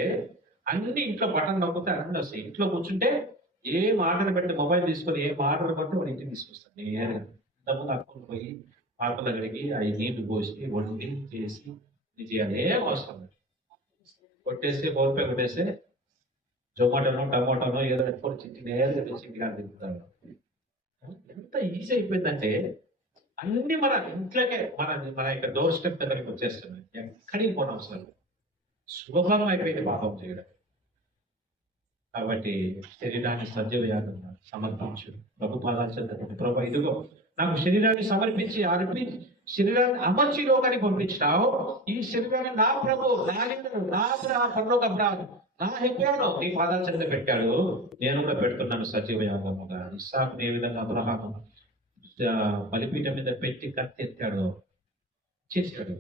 అన్ని ఇంట్లో బటన్ నొక్కితే అన్ని వస్తాయి. ఇంట్లో కూర్చుంటే ఏ ఆర్డర్ పెట్టి మొబైల్ తీసుకొని ఏ ఆర్డర్ పట్టి వాడు ఇంటికి తీసుకొస్తాడు. నేను ఇంతకుముందు అక్కడికి పోయి పాత్రలు కడిగి అవి నీళ్లు పోసి వండి చేసి ఇది చేయాలి. ఏం అవసరం లేదు. కొట్టేసి ఫోన్ పే కొట్టేసి జొమాటోనో టమాటోనో ఏదో పెట్టుకొని చిట్టి నేరుగా తెచ్చి ఇంటికి తిప్పుతాడు. ఎంత ఈజీ అయిపోయిందంటే అన్ని మన ఇంట్లోకే మన మన యొక్క డోర్ స్టెప్ దగ్గరికి వచ్చేస్తున్నాయి. ఎక్కడికి పోవడం అవసరం లేదు. సులభం అయిపోయింది పాపం చేయడం. కాబట్టి శరీరాన్ని సజీవ యాగంగా సమర్పించు. ప్రభు పాదాలు చెందకండి. ప్రభు ఇదిగో నాకు శరీరాన్ని సమర్పించి అర్పించి శరీరాన్ని అమర్చి లోకానికి పంపించినావు. ఈ శరీరాన్ని నా ప్రభు నా పరలోక నా హెబ్రోను నీ పాదాల చెంత పెట్టాడు. నేను కూడా పెడుతున్నాను సజీవ యాగముగా. ఇస్సాకుని ఏ విధంగా అబ్రహాము బలిపీఠం మీద పెట్టి కత్తెత్తాడు చేశాడు.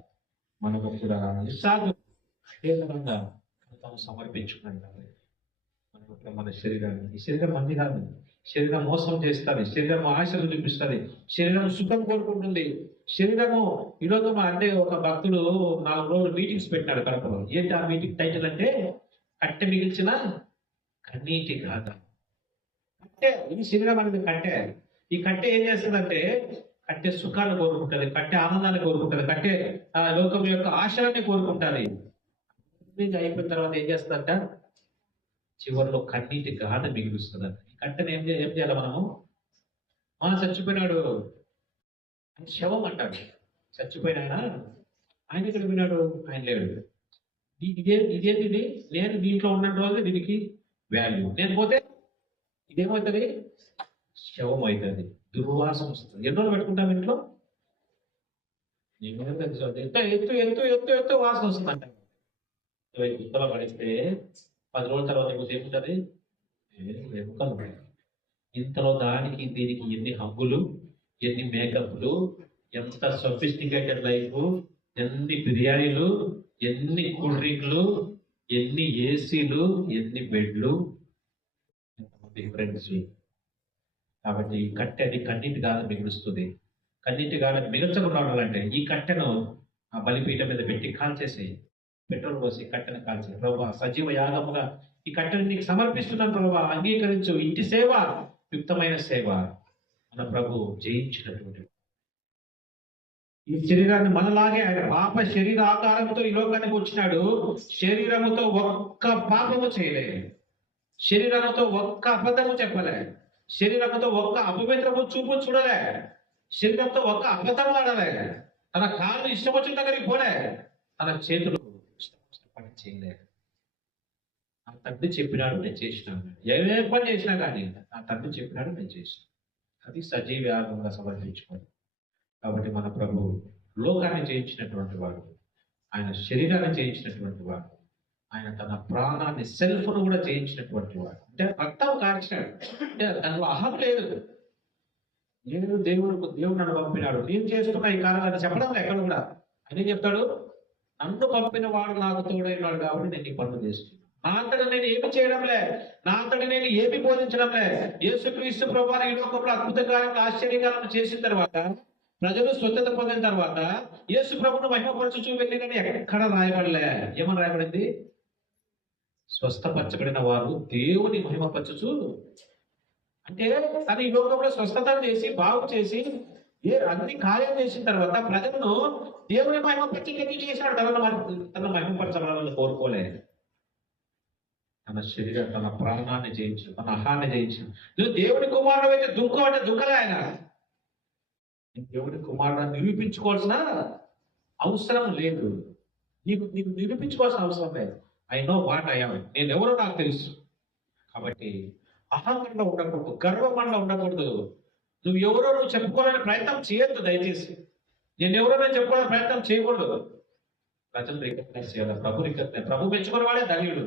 మనకు కూడా ఇస్సాకు అదే విధంగా సమర్పించుకున్నాడు. మన శరీరాన్ని, ఈ శరీరం మంది కాదు. శరీరం మోసం చేస్తుంది, శరీరం ఆశలు చూపిస్తుంది, శరీరం సుఖం కోరుకుంటుంది. శరీరము ఈరోజు మా అంటే ఒక భక్తుడు 4 రోజులు మీటింగ్స్ పెట్టినాడు కడపలో. ఏంటి ఆ మీటింగ్ టైటిల్ అంటే కట్టె మిగిల్చిన కన్నీటి గాథ. కట్టె, ఈ శరీరం అనేది కట్టె. ఈ కట్టె ఏం చేస్తుందంటే కట్టె సుఖాన్ని కోరుకుంటుంది, కట్టె ఆనందాన్ని కోరుకుంటుంది, కట్టె లోకం యొక్క ఆశలన్నీ కోరుకుంటుంది. అయిపోయిన తర్వాత ఏం చేస్తుందంట చివరిలో కన్నీటి గాథ మిగులుస్తుంది. ఈ కట్టెని ఏం చేయాలి మనము? చచ్చిపోయినాడు శవం అంటాడు. చచ్చిపోయిన ఆయన ఇక్కడ విన్నాడు, ఆయన లేడు. ఇదేంటిది? నేను దీంట్లో ఉన్న రోజు దీనికి వాల్యూ. నేను పోతే ఇదేమవుతుంది? శవం అవుతుంది, దుర్వాసన వస్తుంది. ఎన్నో పెట్టుకుంటాం ఇంట్లో. ఎత్తు ఎత్తు ఎత్తు ఎత్తు వాసన వస్తుందంట. గుత్తలో పడిస్తే 10 రోజుల తర్వాత ఏముంటుంది? ఎముకలు. ఇంతలో దానికి దీనికి ఎన్ని హంగులు, ఎన్ని మేకప్లు, ఎంత సొఫిస్టికేటెడ్ లైఫ్, ఎన్ని బిర్యానీలు, ఎన్ని కూల్ డ్రింక్లు, ఎన్ని ఏసీలు, ఎన్ని బెడ్లు, ఎంతమంది ఫ్రెండ్స్. కాబట్టి ఈ కట్టె అది కన్నీటి గాథ మిగులుస్తుంది. కన్నీటి గాథ మిగల్చకుండా ఉండాలంటే ఈ కట్టెను ఆ బలిపీఠం మీద పెట్టి కాల్చేసి పెట్రోల్ పోసి కట్టెను కాల్చి, ప్రభు సజీవ యాగముగా ఈ కట్టెను నీకు సమర్పిస్తున్నాను ప్రభు, అంగీకరించు. ఇంటి సేవ యుక్తమైన సేవ. మన ప్రభు జయించినటువంటి ఈ శరీరాన్ని మనలాగే ఆయన పాప శరీర ఆకారంతో ఈ లోకానికి వచ్చినాడు. శరీరముతో ఒక్క పాపము చేయలేదు, శరీరముతో ఒక్క అబద్ధము చెప్పలే, శరీరంతో ఒక్క అపవిత్రము చూపు చూడలే, శరీరంతో ఒక్క అబద్ధం ఆడలే, తన కాళ్ళు ఇష్టం వచ్చిన దగ్గరికి పోలే, తన చేతులు ఇష్టం పని చేయలే. ఆ తండ్రి చెప్పినాడు నేను చేసినాను. ఏ పని చేసినా కానీ ఆ తండ్రి చెప్పినాడు నేను చేసినాను. అది సజీవ యాగంగా సమర్పించుకోండి. కాబట్టి మన ప్రభు లోకాన్ని జయించినటువంటి వాడు, ఆయన శరీరాన్ని జయించినటువంటి వాడు, ఆయన తన ప్రాణాన్ని సెల్ఫ్ను కూడా జయించినటువంటి వాడు. అంటే రక్తం కార్చాడు, అంటే దానిలో అహం లేదు. నేను దేవుడు నన్ను పంపినాడు, నేను చేస్తున్న ఈ కార్యాలను చెప్పడం ఎక్కడ కూడా. అని చెప్తాడు, నన్ను పంపిన వాడు నాకు తోడైనాడు కాబట్టి నేను ఈ పనులు చేస్తున్నాను. నా అంతటా నేను ఏమి చేయడంలే, నా అంతటా నేను ఏమి బోధించడంలే. యేసుక్రీస్తు ప్రభువారు ఈ లోకంలో అద్భుతకాలను ఆశ్చర్యకాలను చేసిన తర్వాత, ప్రజలు స్వచ్ఛత పొందిన తర్వాత యేసు ప్రభును మహిమపరచుచూ వెళ్ళినని ఎక్కడ రాయబడలే. ఏమని రాయబడింది? స్వస్థపరచబడిన వారు దేవుని మహిమపరచుచు. అంటే తను ఈ లోకంలో స్వస్థత చేసి బాగు చేసి అన్ని కార్యం చేసిన తర్వాత ప్రజలను దేవుని మహిమపరచడానికి చేశాడు. తన మహిమపరచబడాలని కోరుకోలే. తన శరీరం, తన ప్రాణాన్ని జయించు, తన అహాన్ని జయించు. నువ్వు దేవుని కుమారుడు అయితే దుఃఖం అంటే దుఃఖలే. ఆయన దేవుని కుమారుడు నిరూపించుకోవాల్సిన అవసరం లేదు. నీకు నిరూపించుకోవాల్సిన అవసరం లేదు. I know what I am. నేను ఎవరో నాకు తెలుసు. కాబట్టి అహంకంలో ఉండకూడదు, గర్వమంలో ఉండకూడదు. నువ్వు ఎవరో నువ్వు చెప్పుకోవాలని ప్రయత్నం చేయొద్దు దయచేసి. నేను ఎవరో నేను చెప్పుకోవాలని ప్రయత్నం చేయకూడదు. ప్రజలు రికగ్నైజ్ చేయాలి. ప్రభు మెచ్చుకునే వాడే ధన్యుడు.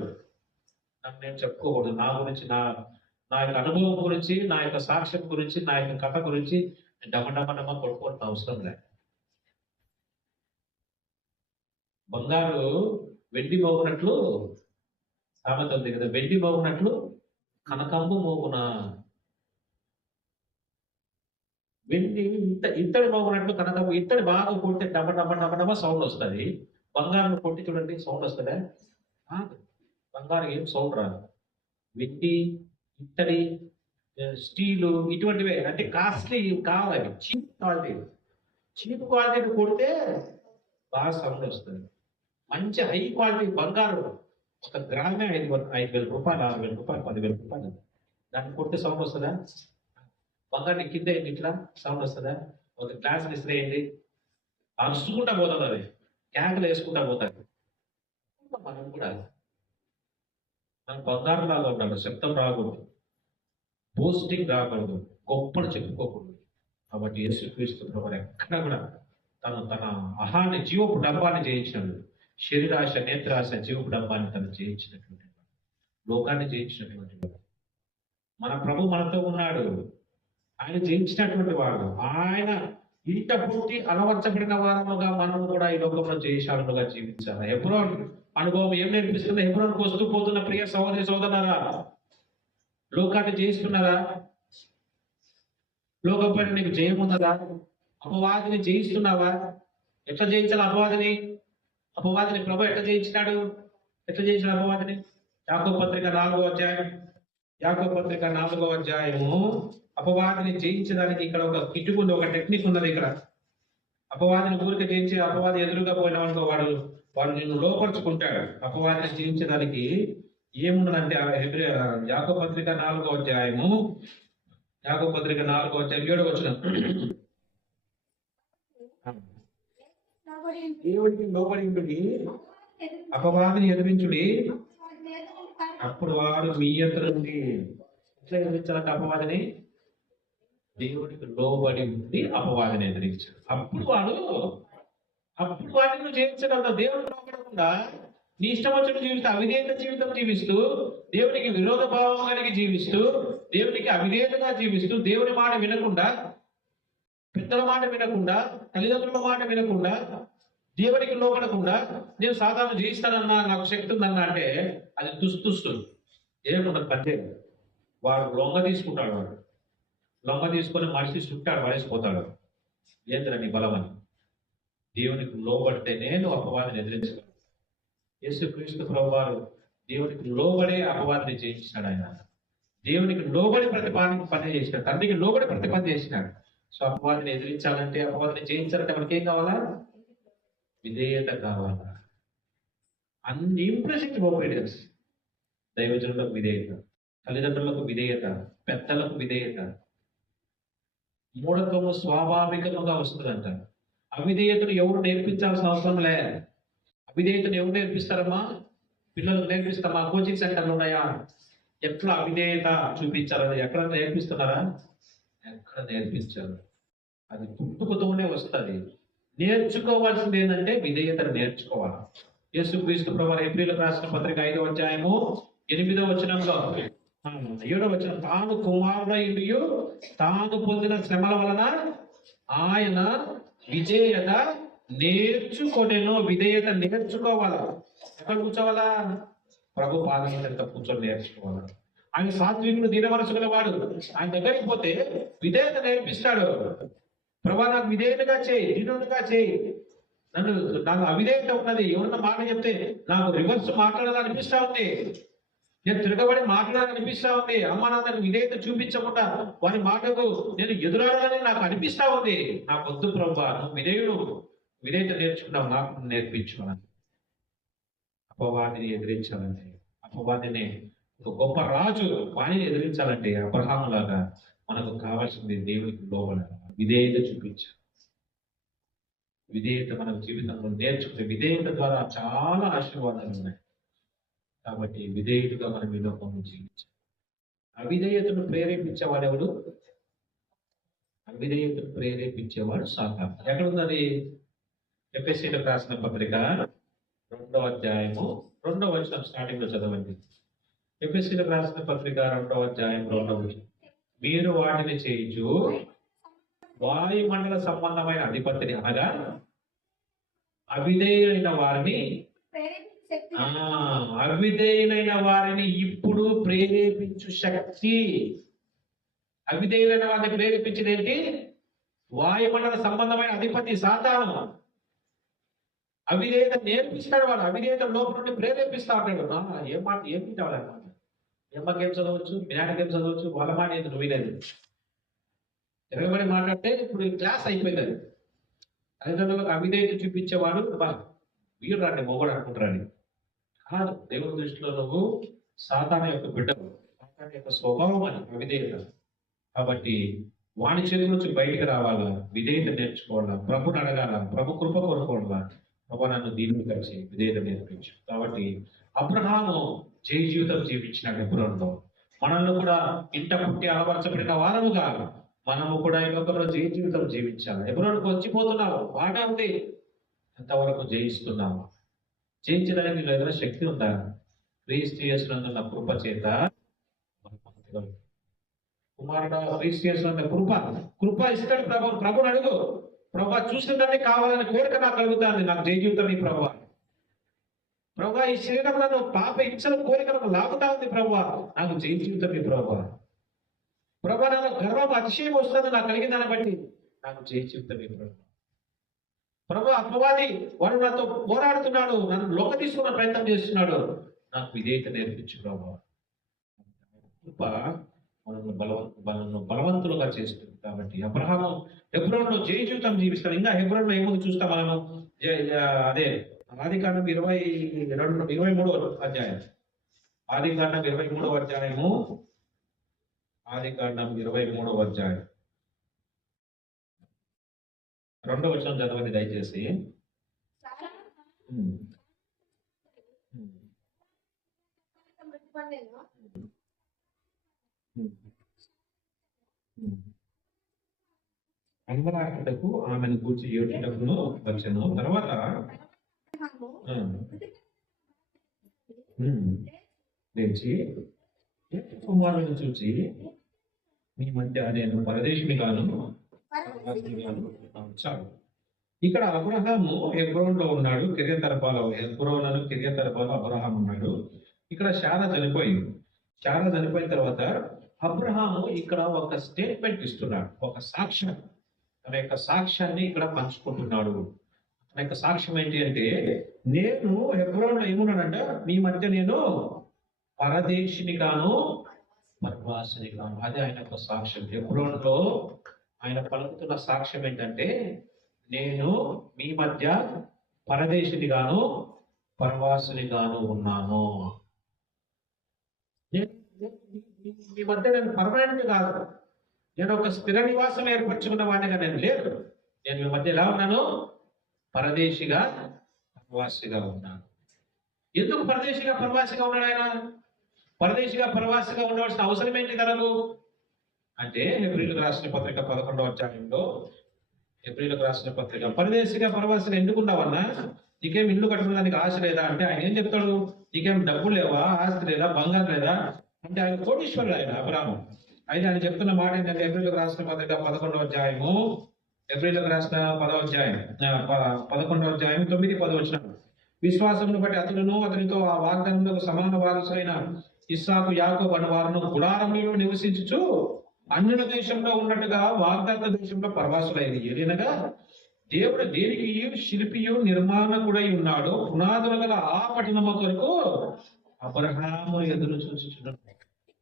నన్ను నేను చెప్పుకోకూడదు. నా గురించి, నా యొక్క అనుభవం గురించి, నా యొక్క సాక్ష్యం గురించి, నా యొక్క కథ గురించి డమ్మడమ్మ కొట్టుకోవడం అవసరం లేదు. బంగారు వెండి మోగినట్లు సామెత ఉంది కదా, వెండి మోగునట్లు కనకంబు మోగున. వెండి ఇత్తడి మోగునట్లు కనకంబు. ఇత్తడి బాగా కొడితే డబ్బ డబ్బ డబ్బ డబ్బ సౌండ్ వస్తుంది. బంగారం కొట్టి చూడండి, సౌండ్ వస్తుందా? బంగారం ఏం సౌండ్ రాదు. వెండి, ఇత్తడి, స్టీలు ఇటువంటివే అంటే కాస్ట్లీ కావాలి, అవి చీప్ క్వాలిటీ. చీప్ క్వాలిటీ కొడితే బాగా సౌండ్ వస్తుంది. మంచి హై క్వాలిటీ బంగారం ఒక గ్రామే 5,000 రూపాయలు, 6,000 రూపాయలు, 10,000 రూపాయలు. దాన్ని కొడితే సౌండ్ వస్తుందా? బంగారం కింద ఏంటి ఇట్లా సౌండ్ వస్తుందా? ఒక గ్లాస్ విసిరేయండి, అరుచుకుంటా పోతుంది, అది క్యాకులు వేసుకుంటా పోతాడు. మనం కూడా మనం బంగారం లాగా ఉండాలి. శబ్దం రాకూడదు, పోస్టింగ్ రాకూడదు, గొప్పలు చెప్పుకోకూడదు. కాబట్టి యేసుక్రీస్తు ప్రభువు ఎక్కడ కూడా తన అహాన్ని జీవపు డబ్బాన్ని జయించినాడు. శరీరాశ, నేత్రాశ, జీవపు డబ్బాన్ని తను జయించినటువంటి వాడు, లోకాన్ని జయించినటువంటి వాడు. మన ప్రభు మనతో ఉన్నాడు, ఆయన జయించినటువంటి వాడు. ఆయన ఇంట పుట్టి అలవర్చబడిన వారముగా మనం కూడా ఈ లోకంలో జయశాలుగా జీవించాలి. హెబ్రోన్ అనుభవం ఏం నేర్పిస్తుంది? హెబ్రోన్కి వస్తూ పోతున్న ప్రియ సహోదరి సోదరులారా, లోకాన్ని జయిస్తున్నారా? లోకంపై నీకు జయం ఉన్నదా? అపవాదిని జయిస్తున్నావా? ఎట్లా జయించాలి అపవాదిని? అపవాదిని ప్రభు ఎట్లా జయించినాడు? ఎట్లా జయించిన అపవాదిని? యాకోబు పత్రిక 4వ అధ్యాయం, యాకోబు పత్రిక 4వ అధ్యాయము. అపవాదిని జయించడానికి ఇక్కడ ఒక కిటుకు ఉంది, ఒక టెక్నిక్ ఉన్నది. ఇక్కడ అపవాదిని ఊరికే జయించి అపవాది ఎదురుగా పోయిన వాడు నిన్ను లోపరుచుకుంటాడు. అపవాదిని జయించడానికి ఏమున్నదంటే యాకోబు పత్రిక 4వ అధ్యాయము, యాకోబు పత్రిక 4వ అధ్యాయం 7వ వచనం. దేవుడికి లోబడి అపవాదిని ఎదిరించుడి, అప్పుడు వాడు మీ ఎదురు నుండి. ఎట్లా ఎదిరించాలంటే అపవాదిని? దేవుడికి లోబడి ఉండి అపవాదిని ఎదిరించాడు. అప్పుడు వాడిని నువ్వు జయించగలవు. దేవుడికి లోబడకుండా నీ ఇష్టం వచ్చిన జీవితం, అవిధేయత జీవితం జీవిస్తూ, దేవునికి విరోధ భావం కలిగి జీవిస్తూ, దేవునికి అవిధేయతగా జీవిస్తూ, దేవుని మాట వినకుండా, పెద్దల మాట వినకుండా, తల్లిదండ్రుల మాట వినకుండా, దేవునికి లోపడకుండా నేను సాధారణ జయిస్తానన్నా, నాకు శక్తి ఉందన్నా అంటే అది తుస్తు ఏమన్నా పద్దే. వాడు లొంగ తీసుకుంటాడు. వాడు లొంగ తీసుకొని మనిషి చుట్టాడు, వయసిపోతాడు. ఏంద్ర నీ బలమని? దేవునికి లోబడితేనే నువ్వు అపవాదిని ఎదిరించగలవు. యేసుక్రీస్తు ప్రభువారు దేవునికి లోబడే అపవాదిని జయించినాడు. ఆయన దేవునికి లోబడి పని చేసినాడు, తండ్రికి లోబడి ప్రతి పని చేసినాడు. సో అపవాదిని ఎదిరించాలంటే, అపవాదిని జయించాలంటే మనకి ఏం కావాలా? విధేయత కావాలా? Unimpressive obedience. దైవజనులకు విధేయత, తల్లిదండ్రులకు విధేయత, పెద్దలకు విధేయత. మూఢత్వము స్వాభావికంగా వస్తుందంట. అవిధేయతను ఎవరు నేర్పించాల్సిన అవసరం లే. అవిధేయతను ఎవరు నేర్పిస్తారమ్మా? పిల్లలకు నేర్పిస్తామా? కోచింగ్ సెంటర్లు ఉన్నాయా? ఎట్లా అవిధేయత చూపించాలని ఎక్కడ నేర్పిస్తున్నారా? ఎక్కడ నేర్పించారు? అది పుట్టుకతోనే వస్తుంది. నేర్చుకోవాల్సింది ఏంటంటే విధేయతను నేర్చుకోవాలి. యేసుక్రీస్తు ప్రభువు ఏప్రిల్ రాసిన పత్రిక 5వ అధ్యాయము 8వ వచనంలో, 7వ వచనం, తాను కుమారుడయుండియు తాను పొందిన శ్రమల వలన ఆయన విధేయత నేర్చుకొనెను. విధేయత నేర్చుకోవాలా? ఎక్కడ కూర్చోవాలా? ప్రభు పాదం దగ్గర కూర్చొని నేర్చుకోవాలా. ఆయన సాత్వికుడు, దీన మనసు గలవాడు. ఆయన దగ్గరికి పోతే విధేయత నేర్పిస్తాడు. ప్రభా నాకు విధేయతగా చేయి, దీనుడుగా చేయి. నాకు అవిధేయత ఉన్నది. ఎవరన్నా మాట చెప్తే నాకు రివర్స్ మాట్లాడాలనిపిస్తా ఉంది, నేను తిరగబడి మాట్లాడాలనిపిస్తా ఉంది. అమ్మ నాన్నకు విధేయత చూపించకుండా వారి మాటకు నేను ఎదురాడాలని నాకు అనిపిస్తా ఉంది. నాకు వద్దు ప్రభా, నువ్వు విధేయత నేర్చుకున్నావు, నాకు నేర్పించుకున్నాను. అపవాదిని ఎదిరించాలంటే, అపవాదిని ఒక గొప్ప రాజు వాణిని ఎదిరించాలంటే అబ్రహాము లాగా మనకు కావాల్సింది దేవునికి లోబడాలి, విధేయత చూపించాలి. విధేయత మన జీవితంలో నేర్చుకుంటే విధేయత ద్వారా చాలా ఆశీర్వాదాలు ఉన్నాయి. కాబట్టి విధేయుడిగా మనం ఈ లోకంలో జీవించాలి. అవిధేయతను ప్రేరేపించేవాడు ఎవడు? అవిధేయతను ప్రేరేపించేవాడు సాతాను. ఎక్కడ ఉన్నది? ఎఫెసీయులకు రాసిన పత్రిక 2వ అధ్యాయము 2వ వచనం స్టార్టింగ్ లో చదవండి. ఎఫెసీయులకు రాసిన పత్రిక 2వ అధ్యాయం 2వ వచనం. మీరు వాటిని చేయించు వాయుమండల సంబంధమైన అధిపతిని అనగా అవిధేయులైన వారిని అవిధేయులైన వారిని ఇప్పుడు ప్రేరేపించు శక్తి. అవిధేయులైన వారిని ప్రేరేపించేది ఏంటి? వాయుమండల సంబంధమైన అధిపతి సాతాను. అవిధేయత నేర్పిస్తాడు వాడు. అవిధేయత లోపల నుండి ప్రేరేపిస్తా ఉంటాడు. ఏం మాట ఏం తింటావాలన్నమాట. ఎమ్మకేం చదవచ్చు, వినాటకేం చదవచ్చు, వాళ్ళ మాట ఏంటి నువ్వు వినేది. తిరగబడి మాట్లాడితే ఇప్పుడు క్లాస్ అయిపోయింది. అది తల్లిదండ్రులకు అవిధేయత చూపించేవాడు వీడు రాండి మొగడు అనుకుంటారని కాదు. దేవుని దృష్టిలో నువ్వు సాతాను యొక్క బిడ్డవు. సాతాను యొక్క స్వభావం అని అవిధేయత. కాబట్టి వాణి చేతి నుంచి బయటికి రావాలా, విధేయత నేర్చుకోవాలా, ప్రభుని అడగాల, ప్రభు కృప కోరుకోవాలా. ప్రభు నన్ను దీన్ని కలిసి విధేయత నేర్పించు. కాబట్టి అబ్రహాము జయ జీవితం జీవించినాడు హెబ్రోనులో. మనల్ని కూడా ఇంట పుట్టి అలవరచబడిన వారముగా మనము కూడా ఈ లోకంలో జయ జీవితం జీవించాలి. హెబ్రోనుకు వచ్చిపోతున్నావు, బాగా ఉంది. ఎంతవరకు జయిస్తున్నాము? జయించడానికి మీలో ఏదైనా శక్తి ఉందా? క్రీస్తు యేసునందున్న కృప చేత కుమారుడు క్రీస్తు యేసునందున్న కృప ఇస్తాడు. ప్రభుని అడుగు. ప్రభా చూసిన దాన్ని కావాలని కోరిక నాకు కలుగుతాను, నాకు జయ జీవితం ఈ ప్రభా. ఈ శరీరంలో నువ్వు పాప ఇచ్చిన కోరికలకు లాగుతా ఉంది ప్రభా, నాకు జయ జీవితం ఈ ప్రభా. నాకు గర్వం అతిశయం వస్తుంది నాకు కలిగిన దాన్ని బట్టి, నాకు జయ జీవితం ఈ ప్రభా. అపవాది వాడు నాతో పోరాడుతున్నాడు, నన్ను లోక తీసుకున్న ప్రయత్నం చేస్తున్నాడు, నాకు విధేయత నేర్పించు ప్రభా. కృప మనల్ని బలవంతులుగా చేస్తుంది. కాబట్టి అబ్రహాము హెబ్రోన్లో జయ జీవితం జీవిస్తాడు. ఇంకా హెబ్రోన్లో ఏముంది చూస్తాం మనము. అదే ఆదికాండం 23వ అధ్యాయం. ఆదికాండం 23వ అధ్యాయము. ఆదికాండం 23వ అధ్యాయం 2వ వచనం చదవండి దయచేసి. అన్వరాకుటకు ఆమెను కూర్చి ఏడ్చుటకును వచ్చెను. తర్వాత లేచి కుమారుని చూసి మీ మధ్య నేను పరదేశిని గాను చాలు. ఇక్కడ అబ్రహాము హెబ్రోన్లో ఉన్నాడు. కిర్యతర్బాలో అబ్రహాం ఉన్నాడు. ఇక్కడ శారా చనిపోయింది. శారా చనిపోయిన తర్వాత అబ్రహాము ఇక్కడ ఒక స్టేట్మెంట్ ఇస్తున్నాడు, ఒక సాక్ష్యం. తన యొక్క సాక్ష్యాన్ని ఇక్కడ పంచుకుంటున్నాడు. తన యొక్క సాక్ష్యం ఏంటి అంటే, నేను హెబ్రోన్లో ఏమున్నానంట, మీ మధ్య నేను పరదేశిని గాను పరవాసిని గాను. అదే ఆయన యొక్క సాక్ష్యం. హెబ్రోన్లో ఆయన పలుకుతున్న సాక్ష్యం ఏంటంటే, నేను మీ మధ్య పరదేశిని గాను పరవాసిని గాను ఉన్నాను. మీ మధ్య నేను పర్మనెంట్ కాదు, నేను ఒక స్థిర నివాసం ఏర్పరచుకున్న వాడిగా నేను లేదు. నేను మీ మధ్య ఎలా ఉన్నాను? పరదేశిగా పరవాసిగా ఉన్నాను. ఎందుకు పరదేశిగా పరవాసిగా ఉన్నాడు ఆయన? పరదేశిగా పరవాసిగా ఉండవలసిన అవసరం ఏంటి తనకు అంటే, హెబ్రీయులకు రాసిన పత్రిక 11వ అధ్యాయంలో, హెబ్రీయులకు రాసిన పత్రిక, పరదేశిగా పరవాసిగా ఎందుకు ఉన్నావన్నా? నీకేం ఇల్లు కట్టుకోవడానికి ఆశ లేదా అంటే ఆయన ఏం చెప్తాడు? నీకేం డబ్బు లేవా, ఆస్తి లేదా, బంగారం లేదా అంటే ఆయన కోటీశ్వరుడు ఆయన అబ్రాహాము. అయితే ఆయన చెప్తున్న మాట ఏంటంటే, హెబ్రీయులకు రాసిన పత్రిక 11వ అధ్యాయము, హెబ్రీయులకు రాసిన 10వ అధ్యాయం 11వ అధ్యాయం 9-10 వచనాలు. విశ్వాసమును బట్టి అతడును అతనితో ఆ వాగ్దానంలో సమాన వారసులైన ఇస్సాకు యాకోబు అను వారును గుడారములలో నివసించుచు అన్యుల దేశంలో ఉన్నట్టుగా వాగ్దాత దేశంలో పరవాసులైంది. ఏదైనగా దేవుడు దేనికి శిల్పియు నిర్మాణకుడై ఉన్నాడు, పునాదులు గల ఆ పట్టణము కొరకు అబ్రహాము ఎదురు చూచుచున్నాడు.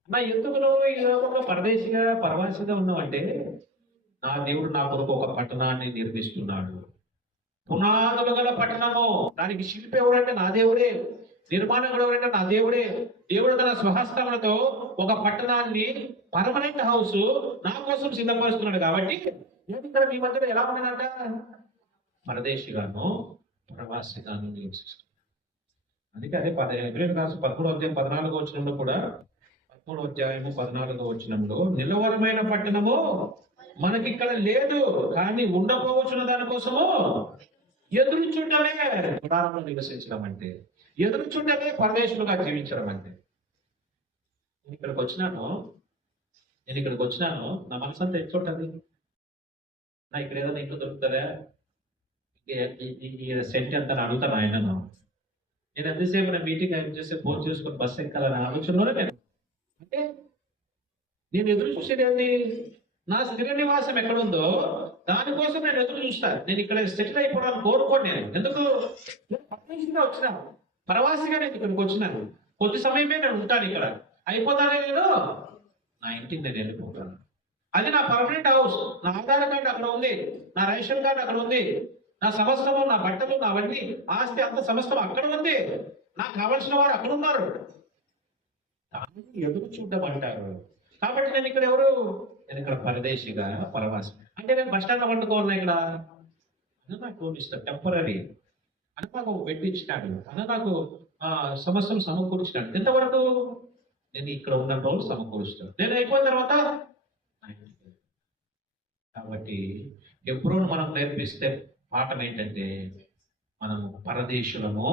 నా ఎందుకు నువ్వు ఈ లోకంలో పరదేశిగా పరవాసిగా ఉన్నావంటే, నా దేవుడు నా కొరకు ఒక పట్టణాన్ని నిర్మిస్తున్నాడు. పునాదులు గల పట్టణము, దానికి శిల్పి ఎవరంటే నా దేవుడే, నిర్మాణకుడు ఎవరంటే నా దేవుడే. దేవుడు తన స్వహస్తములతో ఒక పట్టణాన్ని, పర్మనెంట్ హౌస్ నా కోసం సిద్ధపరుస్తున్నాడు. కాబట్టి నేను ఇక్కడ మీ మధ్యలో ఎలా ఉన్నానంట? పరదేశిగాను ప్రవాసిగాను నివసిస్తున్నాను. అందుకే అదే 11వ అధ్యాయం 14వ వచనంలో కూడా, 13వ అధ్యాయము 14వ వచనంలో, నిలవరమైన పట్టణము మనకిక్కడ లేదు, కానీ ఉండపోవచ్చున్న దానికోసము ఎదురు చూడమే గుడారంలో నివసించడం అంటే, ఎదురు చూడమే పరదేశులుగా జీవించడం అంటే. నేను ఇక్కడికి వచ్చినాను, నా మనసు అంతా ఎట్లుంటుంది? నా ఇక్కడ ఏదైనా ఇంట్లో దొరుకుతుందా, సెంట్ ఎంత అని అడుగుతాను ఆయనను. నేను ఎంతసేపు నా మీటింగ్ అయిన చేసి ఫోన్ చేసుకొని బస్సు ఎక్కాలని ఆలోచనలోనే నేను అంటే నేను ఎదురు చూసేది ఏంది నా స్థిర నివాసం ఎక్కడుందో దానికోసం నేను ఎదురు చూస్తాను. నేను ఇక్కడ సెటిల్ అయిపోవడానికి కోరుకోండి. నేను ఎందుకు పట్టణంగా వచ్చినాను, ప్రవాసిగా నేను ఇక్కడికి వచ్చినాను. కొద్ది సమయమే నేను ఉంటాను ఇక్కడ, అయిపోతానే నేను నా ఇంటికి నేను వెళ్ళిపోతాను. అది నా పర్మనెంట్ హౌస్. నా ఆధార్ కార్డు అక్కడ ఉంది, నా రేషన్ కార్డు అక్కడ ఉంది, నా సమస్తము, నా బట్టలు, నావన్నీ ఆస్తి అంత సమస్తం అక్కడ ఉంది. నాకు కావలసిన వారు అక్కడ ఉన్నారు. దాన్ని ఎదురు చూడడం అంటారు. కాబట్టి నేను ఇక్కడ ఎవరు, నేను ఇక్కడ పరదేశిగా పరవాసి. అంటే నేను బస్ స్టాండ్ వండుకోవాలన్నా ఇక్కడ అని నాకు ఇష్టం. టెంపరీ అని నాకు పెట్టించినాడు, అని నాకు సమస్యలు సమకూర్చినాడు. ఎంతవరకు నేను ఇక్కడ ఉన్న రోజు సమకూరుస్తాను. నేను అయిపోయిన తర్వాత కాబట్టి ఎప్పుడూ మనం నేర్పిస్తే పాఠం ఏంటంటే మనము పరదేశులము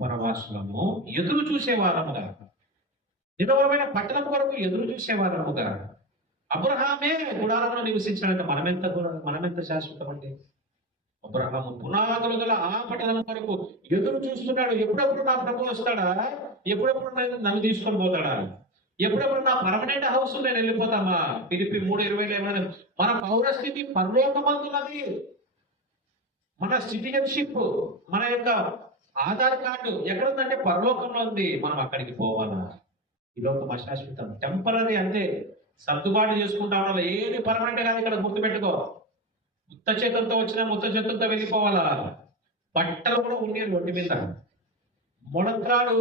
పరవాసులము ఎదురు చూసేవారముగా, నిరవరమైన పట్టణం కొరకు ఎదురు చూసేవారముగా. అబ్రహామే గుడారంలో నివసించాడంటే మనమెంత శాశ్వతం అండి. అబ్రహాము పునాదులు గల ఆ పట్టణం కొరకు ఎదురు చూస్తున్నాడు. ఎప్పుడెప్పుడు నా ప్రభు వస్తాడా, ఎప్పుడెప్పుడు నన్ను తీసుకొని పోతాడా, ఎప్పుడెప్పుడు నా పర్మనెంట్ హౌస్ నేను వెళ్ళిపోతామా. ఫిలిప్పీ 3:20 ఏమన్నా, మన పౌరస్థితి పరలోకమందున్నది. మన సిటిజన్షిప్, మన యొక్క ఆధార్ కార్డు ఎక్కడుందంటే పరలోకంలో ఉంది. మనం అక్కడికి పోవాలా. ఈ లోకం అశాశ్వతం, టెంపరీ. అంతే, సర్దుబాటు చేసుకుంటా ఉండాలి. ఏది పర్మనెంట్ కాదు. ఇక్కడ గుర్తుపెట్టుకో, ముత్త చేతులతో వచ్చినా ముత్త చేతులతో వెళ్ళిపోవాలా. బట్టలు కూడా ఉండేది ఒంటి మీద. మొలతాడు,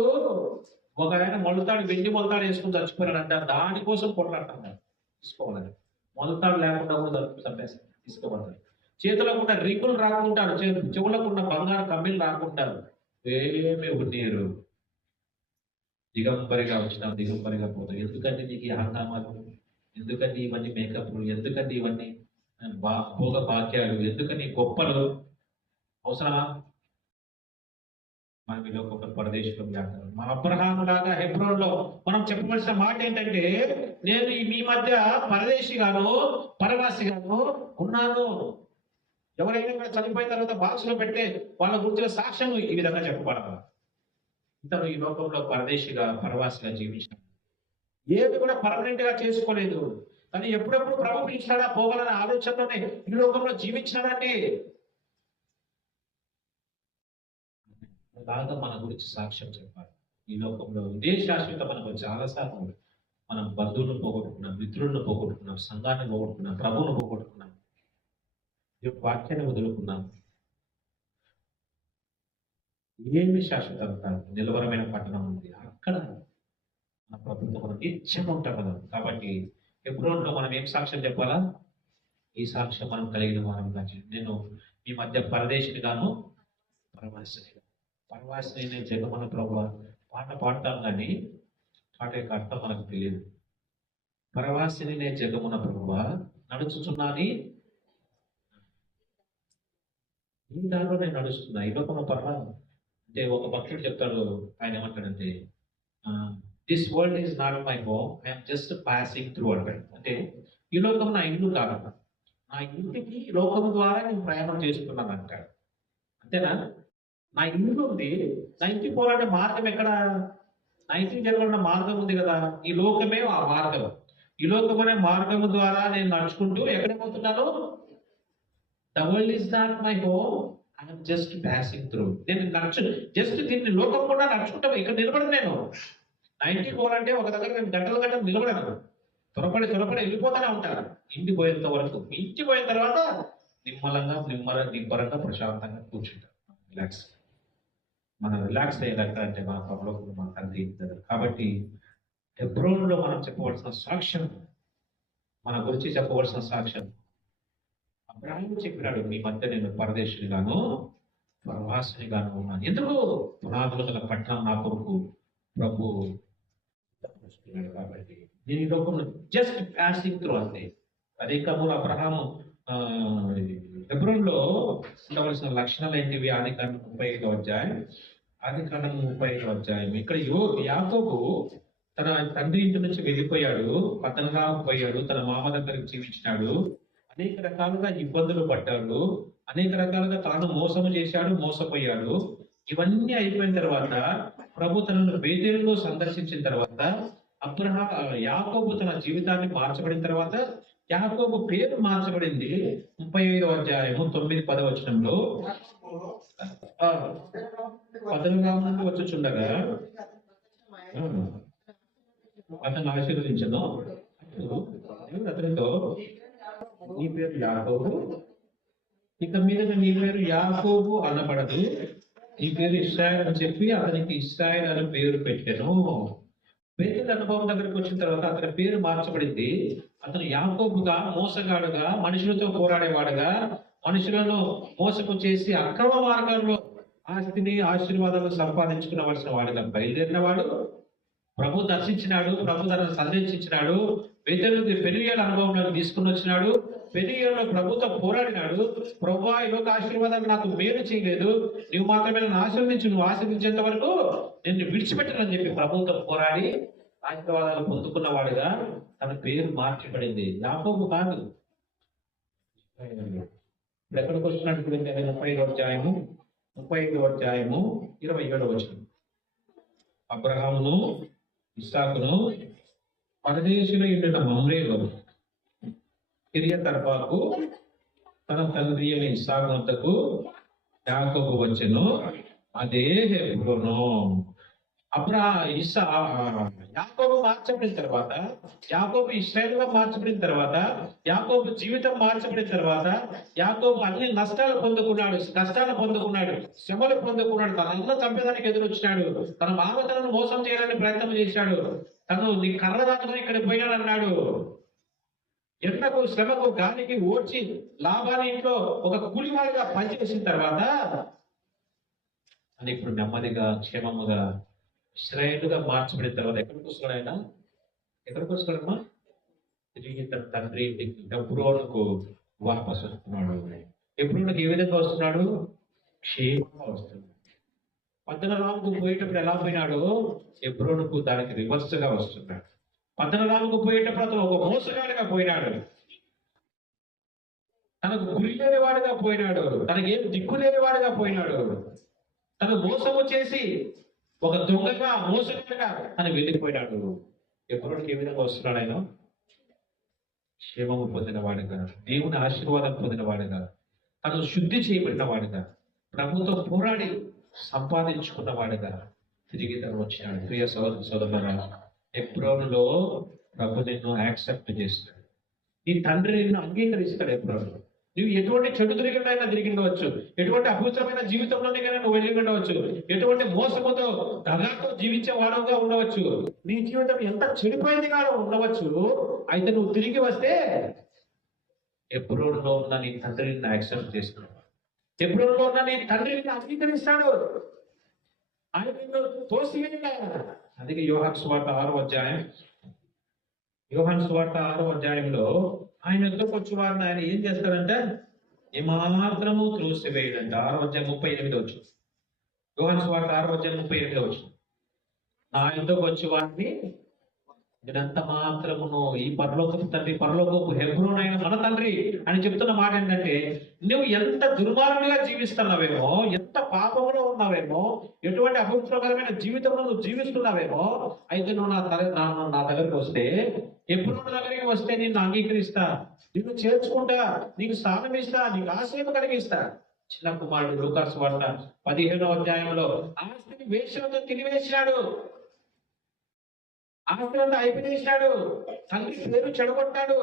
ఒక ఆయన మొలతాడు, వెండి మొలతాడు వేసుకుని చచ్చిపోయాడంట. దానికోసం కొట్లాడుతున్నారు, తీసుకోవాలని. మొలతాడు లేకుండా కూడా చంపేస్తారు, తీసుకోబడతారు. చేతులకు ఉన్న రింగులు రాకుంటారు, చెవులకు ఉన్న బంగారు కమ్మిలు రాకుంటారు. ఏమి ఉండేరు. దిగంబరిగా వచ్చినాం, దిగంబరిగా పోతాం. ఎందుకంటే నీకు ఈ హంగామాలు, ఎందుకంటే ఇవన్నీ మేకప్లు, ఎందుకంటే ఇవన్నీ భోగ భాగ్యాలు, ఎందుకని గొప్పలు అవసరమా? మనం ఈ లోక పరదేశంలో వ్యాపారం. మన అబ్రహాము లాగా హెబ్రోన్లో మనం చెప్పవలసిన మాట ఏంటంటే, నేను మీ మధ్య పరదేశిగాను పరవాసిగాను ఉన్నాను. ఎవరైనా ఇక్కడ చనిపోయిన తర్వాత బాక్స్ లో పెట్టే వాళ్ళ గురించిన సాక్ష్యం ఈ విధంగా చెప్పబడాలి. ఇతను ఈ లోకంలో పరదేశిగా పరవాసిగా జీవించాడు. ఏది కూడా పర్మనెంట్ గా చేసుకోలేదు. కానీ ఎప్పుడెప్పుడు ప్రభు పిలిచాడా పోవాలనే ఆలోచనలోనే ఈ లోకంలో జీవించాడండి. బాగా మన గురించి సాక్ష్యం చెప్పాలి. ఈ లోకంలో ఇదే శాశ్వత. మనకు చాలాసార్లు మనం బంధువులను పోగొట్టుకున్నాం, మిత్రులను పోగొట్టుకున్నాం, సంఘాన్ని పోగొట్టుకున్నాం, ప్రభువును పోగొట్టుకున్నాం, వాక్యాన్ని వదులుకున్నాం. ఏమి శాశ్వతం కాదు. నిలవరమైన పట్టణం ఉంది, అక్కడ మన ప్రభుత్వం మనం నిత్యం ఉంటాం కదా. కాబట్టి హెబ్రోన్లో మనం ఏం సాక్ష్యం చెప్పాలా? ఈ సాక్ష్యం మనం కలిగిన వారం కానీ, నేను ఈ మధ్య పరదేశినిగాను పరవాసినిగా. పరవాసిని నేను జగమన ప్రభు పాట పాడతాం కానీ పాట యొక్క అర్థం మనకు తెలియదు. పరవాసిని నేను జగమున ప్రభు నడుచుచున్నాని, ఈ దాంట్లో నేను నడుస్తున్నా. ఈ లోకంలో పర్వాలేదు అంటే ఒక భక్తుడు చెప్తాడు, ఆయన ఏమంటాడంటే, this world is not my home, I'm just passing through అంటాడు. అంటే ఈ లోకం నా ఇల్లు కాదు, నా ఇంటికి లోకం ద్వారా నేను ప్రయాణం చేసుకున్నాను అంటాడు. అంతేనా? నా ఇల్లు ఉంది, నా ఇంటికి పోవాలంటే మార్గం ఎక్కడ? నా ఇంటికి జరగాలన్న మార్గం ఉంది కదా. ఈ లోకమే ఆ మార్గం. ఈ లోకం అనే మార్గం ద్వారా నేను నడుచుకుంటూ ఎక్కడికి పోతున్నాను? The world is not my home, I'm just passing through. నేను జస్ట్ దీన్ని లోకం కూడా నడుచుకుంటాను. ఇక్కడ నిలబడను. నేను నా ఇంటికి పోవాలంటే ఒక దగ్గర నేను గంటలు నిలబడను. త్వరపడి వెళ్ళిపోతానే ఉంటాను ఇంటికి పోయేంత వరకు. ఇంటికి పోయిన తర్వాత నిమ్మరంగా ప్రశాంతంగా కూర్చుంటాను, రిలాక్స్. మనం రిలాక్స్ అయ్యేదక్క అంటే మన పరలోకంలో మన తండ్రి ఇద్దరు. కాబట్టి హెబ్రోన్లో మనం చెప్పవలసిన సాక్ష్యం, మన గురించి చెప్పవలసిన సాక్ష్యం, అబ్రాహాము చెప్పినాడు, మీ మధ్య నేను పరదేశునిగాను పరవాసునిగాను ఉన్నాను. ఎందుకు? పునాదులు గల పట్టణం నా కొరకు ప్రభు. కాబట్టి నేను ఈ లోకంలో జస్ట్ పాసింగ్ త్రూ అంతే. అదే కాదు అబ్రహాము హెబ్రోన్లో ఉండవలసిన లక్షణాలు ఏంటివి? ఆదికాండం 35వ అధ్యాయం. ఆదికాండం 35వ అధ్యాయం. ఇక్కడ యాకోబు తన తండ్రి ఇంటి నుంచి వెళ్ళిపోయాడు, పట్టణంలోకి పోయాడు, తన మామ దగ్గరికి జీవించినాడు, అనేక రకాలుగా ఇబ్బందులు పడ్డాడు, అనేక రకాలుగా తాను మోసము చేశాడు, మోసపోయాడు. ఇవన్నీ అయిపోయిన తర్వాత ప్రభు తనను బేతేలులో సందర్శించిన తర్వాత యాకోబు తన జీవితాన్ని మార్చబడిన తర్వాత యాకోబు పేరు మార్చబడింది. 35వ అధ్యాయము 9-10 వచనంలో 14 నుండి వచ్చుచుండగా అతను ఆశీర్వదించను. దేవుడు అతనితో, నీ పేరు యాకోబు, ఇక మీద నీ పేరు యాకోబు అనబడదు, నీ పేరు ఇశ్రాయేల్ అని చెప్పి అతనికి ఇశ్రాయేల్ అని పేరు పెట్టాను. బేతేలు అనుభవం దగ్గరికి వచ్చిన తర్వాత అతని పేరు మార్చబడింది. అతను యాకోబుగా, మోసగాడుగా, మనుషులతో పోరాడేవాడుగా, మనుషులను మోసపు చేసి అక్రమ మార్గంలో ఆస్తిని, ఆశీర్వాదాలు సంపాదించుకునవలసిన వాడుగా బయలుదేరిన వాడు. ప్రభు దర్శించినాడు, ప్రభు తనను సందర్శించినాడు, బేతేలుకి పెనుయేల అనుభవంలో తీసుకుని వచ్చినాడు. పెనుయేలలో ప్రభుతో పోరాడినాడు. ప్రభువా, ఈ లోక ఆశీర్వాదాలు నాకు మేలు చేయలేదు, నువ్వు మాత్రమే నన్ను ఆశీర్వదించు, నువ్వు ఆశీర్వించేంత వరకు నిన్ను విడిచిపెట్టనని చెప్పి ప్రభుతో పోరాడి ఆశీర్వాదాలు పొందుకున్నవాడుగా తన పేరు మార్చబడింది. యాకోబు కాదు. ఇప్పుడు ఎక్కడికి వస్తున్నాడు? 35వ అధ్యాయము 27వ వచనం. అబ్రహామును, ఇస్సాకును పరదేశులు ఇండిన మమ్రేలో కిరియతర్బాకు తన తండ్రి అయిన ఇస్సాకు వద్దకు యాకోబు వచ్చెను. అదే హెబ్రోను. యాకోబు మార్చబడిన తర్వాత, యాకోబు ఇశ్రాయేలుగా మార్చబడిన తర్వాత, యాకోబు జీవితం మార్చబడిన తర్వాత, యాకోబు అన్ని నష్టాలు పొందుకున్నాడు, కష్టాలు పొందుకున్నాడు, శ్రమలు పొందుకున్నాడు. తన అన్న చంపేదానికి ఎదురొచ్చినాడు, తన మామ తనను మోసం చేయాలని ప్రయత్నం చేశాడు, తను నీ కర్ర దాటుకొని ఇక్కడికి పోయినాడన్నాడు. ఎండకు, శ్రమకు, గాలికి ఓడ్చి లాభాన్ని ఇంట్లో ఒక కూలివాడిగా పనిచేసిన తర్వాత అని ఇప్పుడు నెమ్మదిగా, క్షేమముగా ఇశ్రాయేలుగా మార్చబడిన తర్వాత ఎక్కడికి వస్తున్నాడు ఆయన? ఎక్కడికి వస్తున్నాడమ్మా? తిరిగి తన తండ్రి ఇంటికి హెబ్రోనుకు వాపసు వస్తున్నాడు. హెబ్రోనుకు ఏ విధంగా వస్తున్నాడు? క్షేమంగా వస్తున్నాడు. పద్దనరాముకు పోయేటప్పుడు ఎలా పోయినాడు? హెబ్రోనుకు దానికి రివర్స్ గా వస్తున్నాడు. పద్దనరాముకు పోయేటప్పుడు అతను ఒక మోసగాడిగా పోయినాడు, తనకు గురి లేనివాడుగా పోయినాడు, తనకి ఏం దిక్కు లేనివాడుగా పోయినాడు. తను మోసము చేసి ఒక దొంగగా, మోసగాడిగా తను వెళ్ళిపోయినాడు. హెబ్రోనుకి ఏ విధంగా వస్తున్నాడు ఆయన? క్షేమము పొందినవాడుగా, దేవుని ఆశీర్వాదం పొందినవాడుగా, తను శుద్ధి చేయబడిన వాడుగా, ప్రభుతో పోరాడి సంపాదించుకున్నవాడుగా తిరిగి తను వచ్చినాడు. ప్రియ సోదరులారా, హెబ్రోనులో ప్రభు నిన్ను యాక్సెప్ట్ చేస్తాడు. నీ తండ్రి నిన్ను అంగీకరిస్తాడు. హెబ్రోనులో నువ్వు ఎటువంటి చెడు తిరిగినైనా తిరిగి ఉండవచ్చు, ఎటువంటి అభూతమైన జీవితంలోనైనా నువ్వు వెళ్ళి ఉండవచ్చు, ఎటువంటి మోసముతో దగాతో జీవించే వాడవుగా ఉండవచ్చు, నీ జీవితం ఎంత చెడిపోయిందిగా ఉండవచ్చు. అయితే నువ్వు తిరిగి వస్తే హెబ్రోనులో ఉన్న నీ తండ్రిని యాక్సెప్ట్ చేస్తున్నావు. హెబ్రోనులో ఉన్న నీ తండ్రిని అంగీకరిస్తాడు. ఆయన నిన్ను తోసివేయగా. అందుకే యోహాను సువార్త 6వ అధ్యాయంలో ఆయన యుద్ధకు వచ్చి వారిని ఆయన ఏం చేస్తారంటే ఏమాత్రము త్రోసివేయడంట. 6వ అధ్యాయం 38 వచ్చు. యోహాను సువార్త 6వ అధ్యాయం 38 వచ్చు. నా యుద్ధకు వచ్చి వారిని నేనంత మాత్రమును, ఈ పరలోకపు తండ్రి, పరలోకపు హెబ్రోను అయిన మన తండ్రి అని చెప్తున్న మాట ఏంటంటే, నువ్వు ఎంత దుర్మార్గులుగా జీవిస్తున్నావేమో, ఎంత పాపంలో ఉన్నావేమో, ఎటువంటి అపవిత్రకరమైన జీవితంలో నువ్వు జీవిస్తున్నావేమో, అయితే నువ్వు నా దగ్గరికి వస్తే, హెబ్రోను దగ్గరికి వస్తే నిన్ను అంగీకరిస్తా, నిన్ను చేర్చుకుంటా, నీకు స్థానం ఇస్తా, నీకు ఆశ్రయం కలిగిస్తా. చిన్న కుమారుడు లూకా సువార్త 15వ అధ్యాయంలో ఆస్తిని వేశ్యలతో తినివేసినాడు, ఆస్తినంతా అయిపోయేసినాడు, తండ్రి పేరు చెడగొట్టాడు,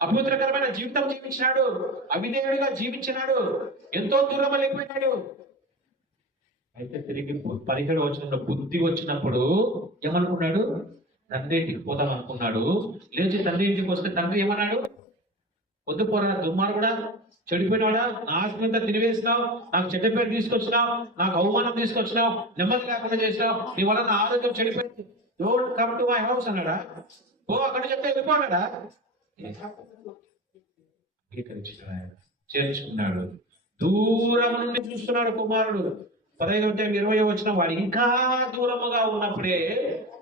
అపవిత్రకరమైన జీవితం జీవించినాడు, అవిధేయుడిగా జీవించినాడు, ఎంతో దూరం వెళ్ళిపోయినాడు. అయితే తిరిగి 17వ వచనంలో బుద్ధి వచ్చినప్పుడు ఏమనుకున్నాడు? తండ్రి ఇంటికి పోదాం అనుకున్నాడు. లేచి తండ్రి ఇంటికి వస్తే తండ్రి ఏమన్నాడు? వద్దు పోరా దుర్మార్గుడా, చెడిపోయినాడా, నా ఆస్తినంతా తినివేసినావు, నాకు చెడ్డ పేరు తీసుకొచ్చినావు, నాకు అవమానం తీసుకొచ్చినావు, నెమ్మది లేకుండా చేసినావు, నీ వల్ల నా ఆరోగ్యం చెడిపోయింది, don't come to my house అన్నాడా? ఓ అక్కడ చెప్తే వెళ్ళిపోన్నాడా? చేర్చుకున్నాడు. దూరం నుండి చూస్తున్నాడు కుమారుడు. 15వ అధ్యాయం 20వ వచనం, వాడు ఇంకా దూరముగా ఉన్నప్పుడే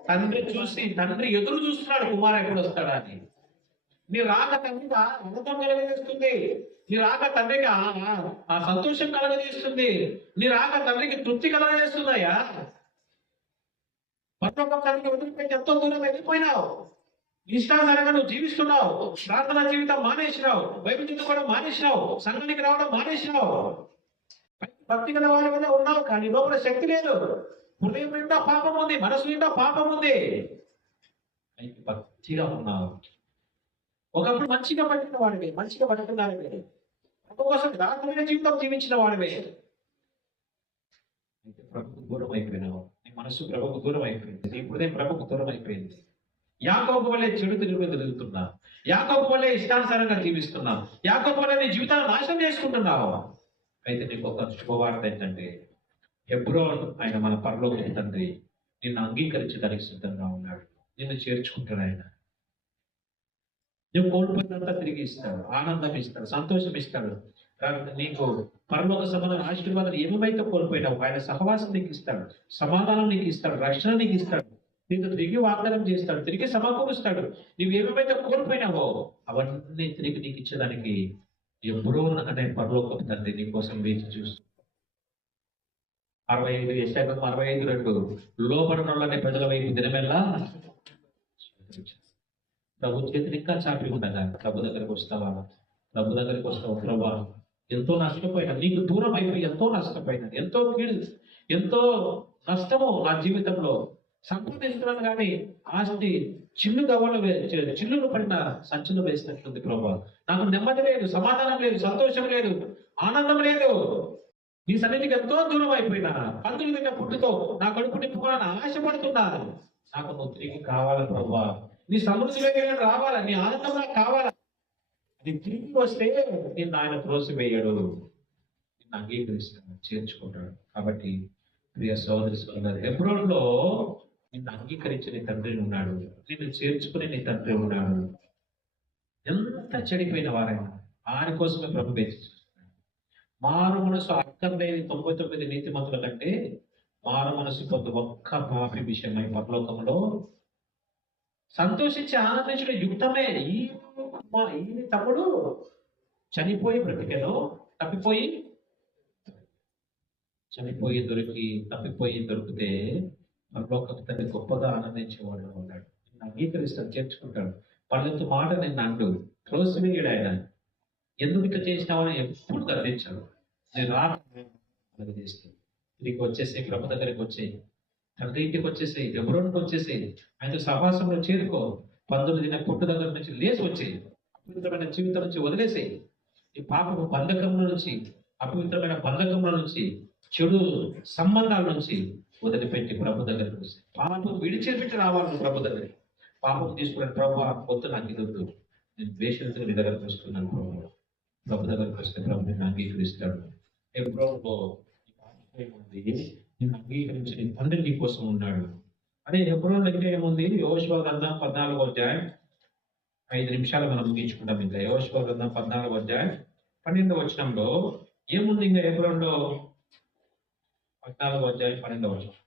తండ్రి ఎదురు చూస్తున్నాడు కుమారుడు ఎప్పుడు వస్తాడా అని. నీ రాక తండ్రికి ఆనందం కలగజేస్తుంది. నీ రాక తండ్రికి ఆ సంతోషం కలగజేస్తుంది. నీ రాక తండ్రికి తృప్తి కలగజేస్తుందయ్యా. పరలోకం తండ్రికి వదిలిపెట్టి ఎంతో దూరం వెళ్ళిపోయినావు. ఇష్టానుసారంగా నువ్వు జీవిస్తున్నావు. ప్రార్థనా జీవితం మానేసినావు. బైబిల్ చదువుకోవడం మానేసినావు. సంఘానికి రావడం మానేసినావు. భక్తి గల వారి మీద ఉన్నావు, కానీ లోపల శక్తి లేదు. హృదయం నిండా పాపం ఉంది, మనసు నిండా పాపం ఉంది. అయితే భక్తిగా ఉన్నావు. ఒకప్పుడు మంచిగా పట్టిన వాడివే, మంచిగా పట్టుకున్నాడివే, ప్రభు కోసం దారుణమైన జీవితం జీవించిన వాడివే. అయితే ప్రభుకు దూరం అయిపోయినావు. నీ మనసు ప్రభుకు దూరం అయిపోయింది. నీ హృదయం ప్రభుకు దూరం అయిపోయింది. యాకోబు వల్లే చెడు తిరుగుతున్నా, యాకోబు వల్లే ఇష్టానుసారంగా జీవిస్తున్నా, యాకోబు వల్లే నీ జీవితాన్ని నాశనం చేసుకుంటున్నావు. అయితే నీకు ఒక శుభవార్త ఏంటంటే, హెబ్రోన్ ఆయన మన పరలోకపు తండ్రి నిన్ను అంగీకరించడానికి సిద్ధంగా ఉన్నాడు. నిన్ను చేర్చుకుంటాడు ఆయన. నువ్వు కోల్పోయినంత తిరిగి ఇస్తాడు, ఆనందం ఇస్తాడు, సంతోషం ఇస్తాడు. కాబట్టి నీకు పరలోక సంబంధం ఆశీర్వాదం ఏమైతే కోల్పోయినావు ఆయన సహవాసం నీకు ఇస్తాడు, సమాధానం నీకు ఇస్తాడు, రక్షణ నీకు ఇస్తాడు, నీకు తిరిగి వాగ్దానం చేస్తాడు, తిరిగి సమకూరుస్తాడు. నువ్వు ఏమైతే కోల్పోయినావో అవన్నీ తిరిగి నీకు ఇచ్చేదానికి ఎప్పుడో అనే పరలోకపు తండ్రి నీ కోసం వేచి చూస్తూ 65 యెషయా 65:2 లోబడనొల్లని ప్రజల వైపు దినమెల్లా ప్రభు చేతులు ఇంకా చాపి ఉండగా ప్రభు దగ్గరికి వస్తావా? ప్రభు దగ్గరికి వస్తావు. ప్రభా, ఎంతో నష్టపోయినా, నీకు దూరం అయిపోయి ఎంతో నష్టపోయినా, ఎంతో కీడు, ఎంతో నష్టము నా జీవితంలో సంపాదించుకున్నాను, కానీ ఆస్తి చిల్లులు పడిన సంచులు వేసినట్లుంది ప్రభా. నాకు నెమ్మది లేదు, సమాధానం లేదు, సంతోషం లేదు, ఆనందం లేదు. నీ సన్నిధికి ఎంతో దూరం అయిపోయినా, పందులు తిన్న పుట్టుతో నా కడుపు నింపుకోవాలని ఆశపడుతున్నా. నాకు నువ్వు తిరిగి కావాలి ప్రభా. నీ సమృద్ధిలోకి రావాలా, నీ ఆనందం నాకు కావాలా. నీ తిరిగి వస్తే నేను ఆయన త్రోసివేయడు, నిన్ను అంగీకరిస్తాడు, చేర్చుకుంటాడు. కాబట్టి ప్రియ సోదరి సోదరు, హెబ్రోన్లో నిన్ను అంగీకరించిన నీ తండ్రి ఉన్నాడు, నిన్ను చేర్చుకునే నీ తండ్రి ఉన్నాడు. ఎంత చెడిపోయిన వారైనా ఆయన కోసమే ప్రభు వేచి మారు మనసు అక్కర్లేని 99 నీతిమంతుల కంటే మారు మనసు పొందు ఒక్క పాపి విషయమై పరలోకంలో సంతోషించి ఆనందించడం యుక్తమే. ఈ తమ్ముడు చనిపోయి బ్రతికెను, తప్పిపోయి దొరికితే పరలోకపు తండ్రి గొప్పగా ఆనందించేవాడు ఉన్నాడు. అంగీకరిస్తాడు, చేర్చుకుంటాడు. పళ్ళెత్తు మాట నిన్ను అండు త్రోసివేయడు ఆయన. ఎందుకు ఇట్లా చేసినావని ఎప్పుడు గర్వించాడు. నేను అలాగే చేస్తే తిరిగి వచ్చేసి ప్రభు దగ్గరికి వచ్చేయి, తండ్రి ఇంటికి వచ్చేసేయి, హెబ్రోనుకి వచ్చేసేయి, ఆయనతో సహవాసంలో చేరుకో. 19 పుట్టు దగ్గర నుంచి లేచి వచ్చేయి, అపవిత్రమైన జీవితం నుంచి వదిలేసేయి. ఈ పాపపు బంధకంలో నుంచి, అపవిత్రమైన బంధకంలో నుంచి, చెడు సంబంధాల నుంచి వదిలిపెట్టి ప్రభు దగ్గరికి వస్తాయి. పాపం విడిచిపెట్టి రావాలి ప్రభు దగ్గరికి. పాపం తీసుకుని ప్రభు పొత్తు నాకు ఇదొద్దు, నేను ద్వేషంతో నీ దగ్గరకు వస్తున్నాను ప్రభు దగ్గరికి వస్తే ప్రభు నిన్ను అంగీకరిస్తాడు. హెబ్రోనులో ఉంది, నిన్ను అంగీకరించిన తండ్రి నీ కోసం ఉన్నాడు. అదే హెబ్రోన్ ఇంకా ఏముంది? యెహోషువ గ్రంథం 14వ అధ్యాయం 5 నిమిషాలు మనం ముగించుకుంటాం. ఇంకా యెహోషువ గ్రంథం 14వ అధ్యాయం 12వ వచనంలో ఏముంది? ఇంకా హెబ్రోన్లో 14వ అధ్యాయం 12వ వచనం.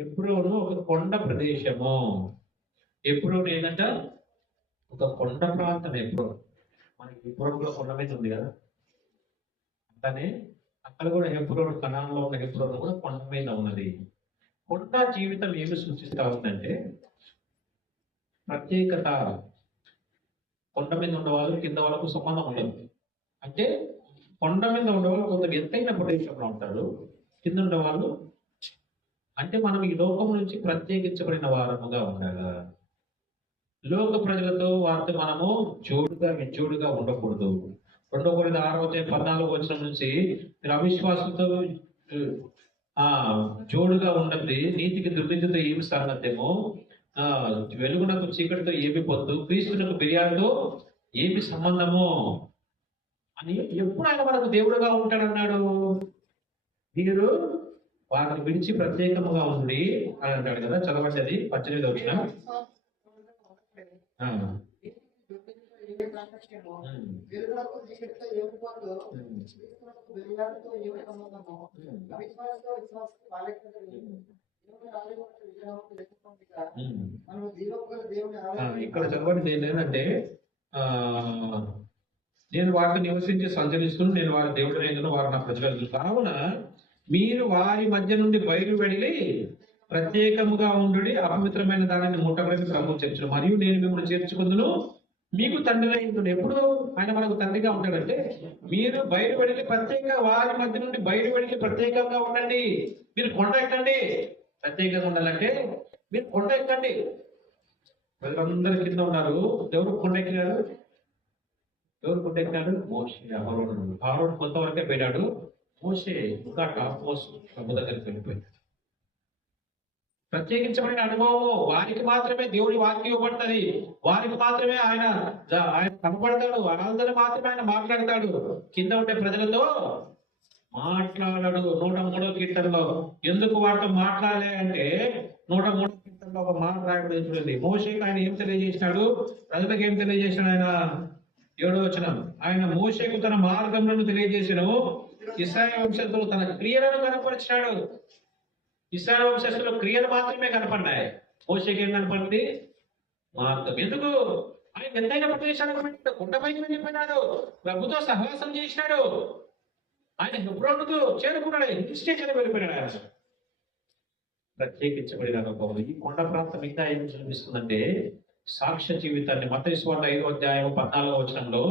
హెబ్రోను ఒక కొండ ప్రదేశము. హెబ్రోను ఏంటంట? ఒక కొండ ప్రాంతం. హెబ్రోన్ మనకి హెబ్రోన్లో కొండ మీద ఉంది కదా, అంటనే అక్కడ కూడా హెబ్రోన్, కనాన్లో ఉన్న హెబ్రోన్ కూడా కొండ మీద ఉన్నది. కొండ జీవితం ఏమి సూచిస్తా ఉందంటే ప్రత్యేకత. కొండ మీద ఉండేవాళ్ళు కింద వాళ్ళకు సంబంధం ఉండదు. అంటే కొండ మీద ఉండేవాళ్ళు కొంత ఎత్తైన ప్రదేశంలో ఉంటారు, కింద ఉండేవాళ్ళు అంటే మనం ఈ లోకం నుంచి ప్రత్యేకించబడిన వారముగా ఉండాలి. లోక ప్రజలతో వారితో మనము జోడుగా ఉండకూడదు. 2 కొరింథీ 6వ అధ్యాయం 14వ వచనం నుంచి మీరు అవిశ్వాసంతో జోడుగా ఉండద్ది, నీతికి దుర్నీతితో ఏమి సామర్థ్యమో, వెలుగునకు చీకటితో ఏమి పొందు, క్రీస్తునకు బిర్యానీతో ఏమి సంబంధమో అని ఎప్పుడు ఆయన మనకు దేవుడుగా ఉంటాడన్నాడు. మీరు వారిని విడిచి ప్రత్యేకముగా ఉంది అని అంటాడు కదా. చదవండి, అది 18వ వచనం. ఇక్కడ చదవండి ఏంటంటే ఆ నేను వారితో నివసించి సంచరిస్తున్నాను, నేను వారి దేవుడు అయిన వారు నా ప్రజలు కావున మీరు వారి మధ్య నుండి బయలు వెళ్ళి ప్రత్యేకముగా ఉండు, అపవిత్రమైన దానిని ముట్టవలసి ప్రభు చర్చలు, మరియు నేను మిమ్మల్ని చేర్చుకుందును, మీకు తండ్రి అయింది. ఎప్పుడు ఆయన మనకు తండ్రిగా ఉంటాడంటే మీరు బయలు వెళ్ళి ప్రత్యేకంగా వారి మధ్య నుండి బయలు వెళ్ళి ప్రత్యేకంగా ఉండండి. మీరు కొండ ఎక్కండి. ప్రత్యేకంగా ఉండాలంటే మీరు కొండ ఎక్కండి. ప్రజలందరి కింద ఉన్నారు. ఎవరు కొండ ఎక్కినారు? ఎవరు కొండ ఎక్కినాడు? మోషే, అహరోను. అహరోను కొంతవరకే పోయినాడు. మోషే ఇంకా టాప్ మోస్ట్ ప్రభు దగ్గరికి వెళ్ళిపోయాడు. ప్రత్యేకించబడిన అనుభవము వారికి మాత్రమే దేవుడి వాక్యం ఇవ్వబడుతుంది. వారికి మాత్రమే ఆయన కనపడతాడు. వాళ్ళందరూ మాత్రమే ఆయన మాట్లాడతాడు. కింద ఉండే ప్రజలతో మాట్లాడాడు. 103వ కీర్తనలో ఎందుకు వాటితో మాట్లాడలే అంటే 103వ కీర్తనలో ఒక మాట రాయబడి చూడండి. మోషేకి ఆయన ఏం తెలియజేసినాడు? ప్రజలకు ఏం తెలియజేసినాడు? ఆయన 7వ వచనం, ఆయన మోషేకు తన మార్గములను తెలియజేసిన, ఇశ్రాయేలు వంశస్థులు తన క్రియలను కనపరిచాడు. ఇశ్రాయేలు వంశస్థుల క్రియలు మాత్రమే కనపడ్డాయి. మోషేకి ఏం కనపడింది? మార్గం. ఎందుకు? ఆయన ఎంతైనా ప్రదేశానికి వెళ్ళాడు. కొండపైకి వెళ్ళిపోయినాడు. ప్రభుతో సహవాసం చేసినాడు. ఆయన హెబ్రోనుకు చేరుకున్నాడు. హిల్ స్టేషన్ వెళ్ళిపోయినాడు. ఆయన ప్రత్యేకించబడిన అనుభవం. ఈ కొండ ప్రాంతం ఇంకా ఏం చూపిస్తుందంటే సాక్ష్య జీవితాన్ని. మత్తయి సువార్త 5వ అధ్యాయం 14వ వచనంలో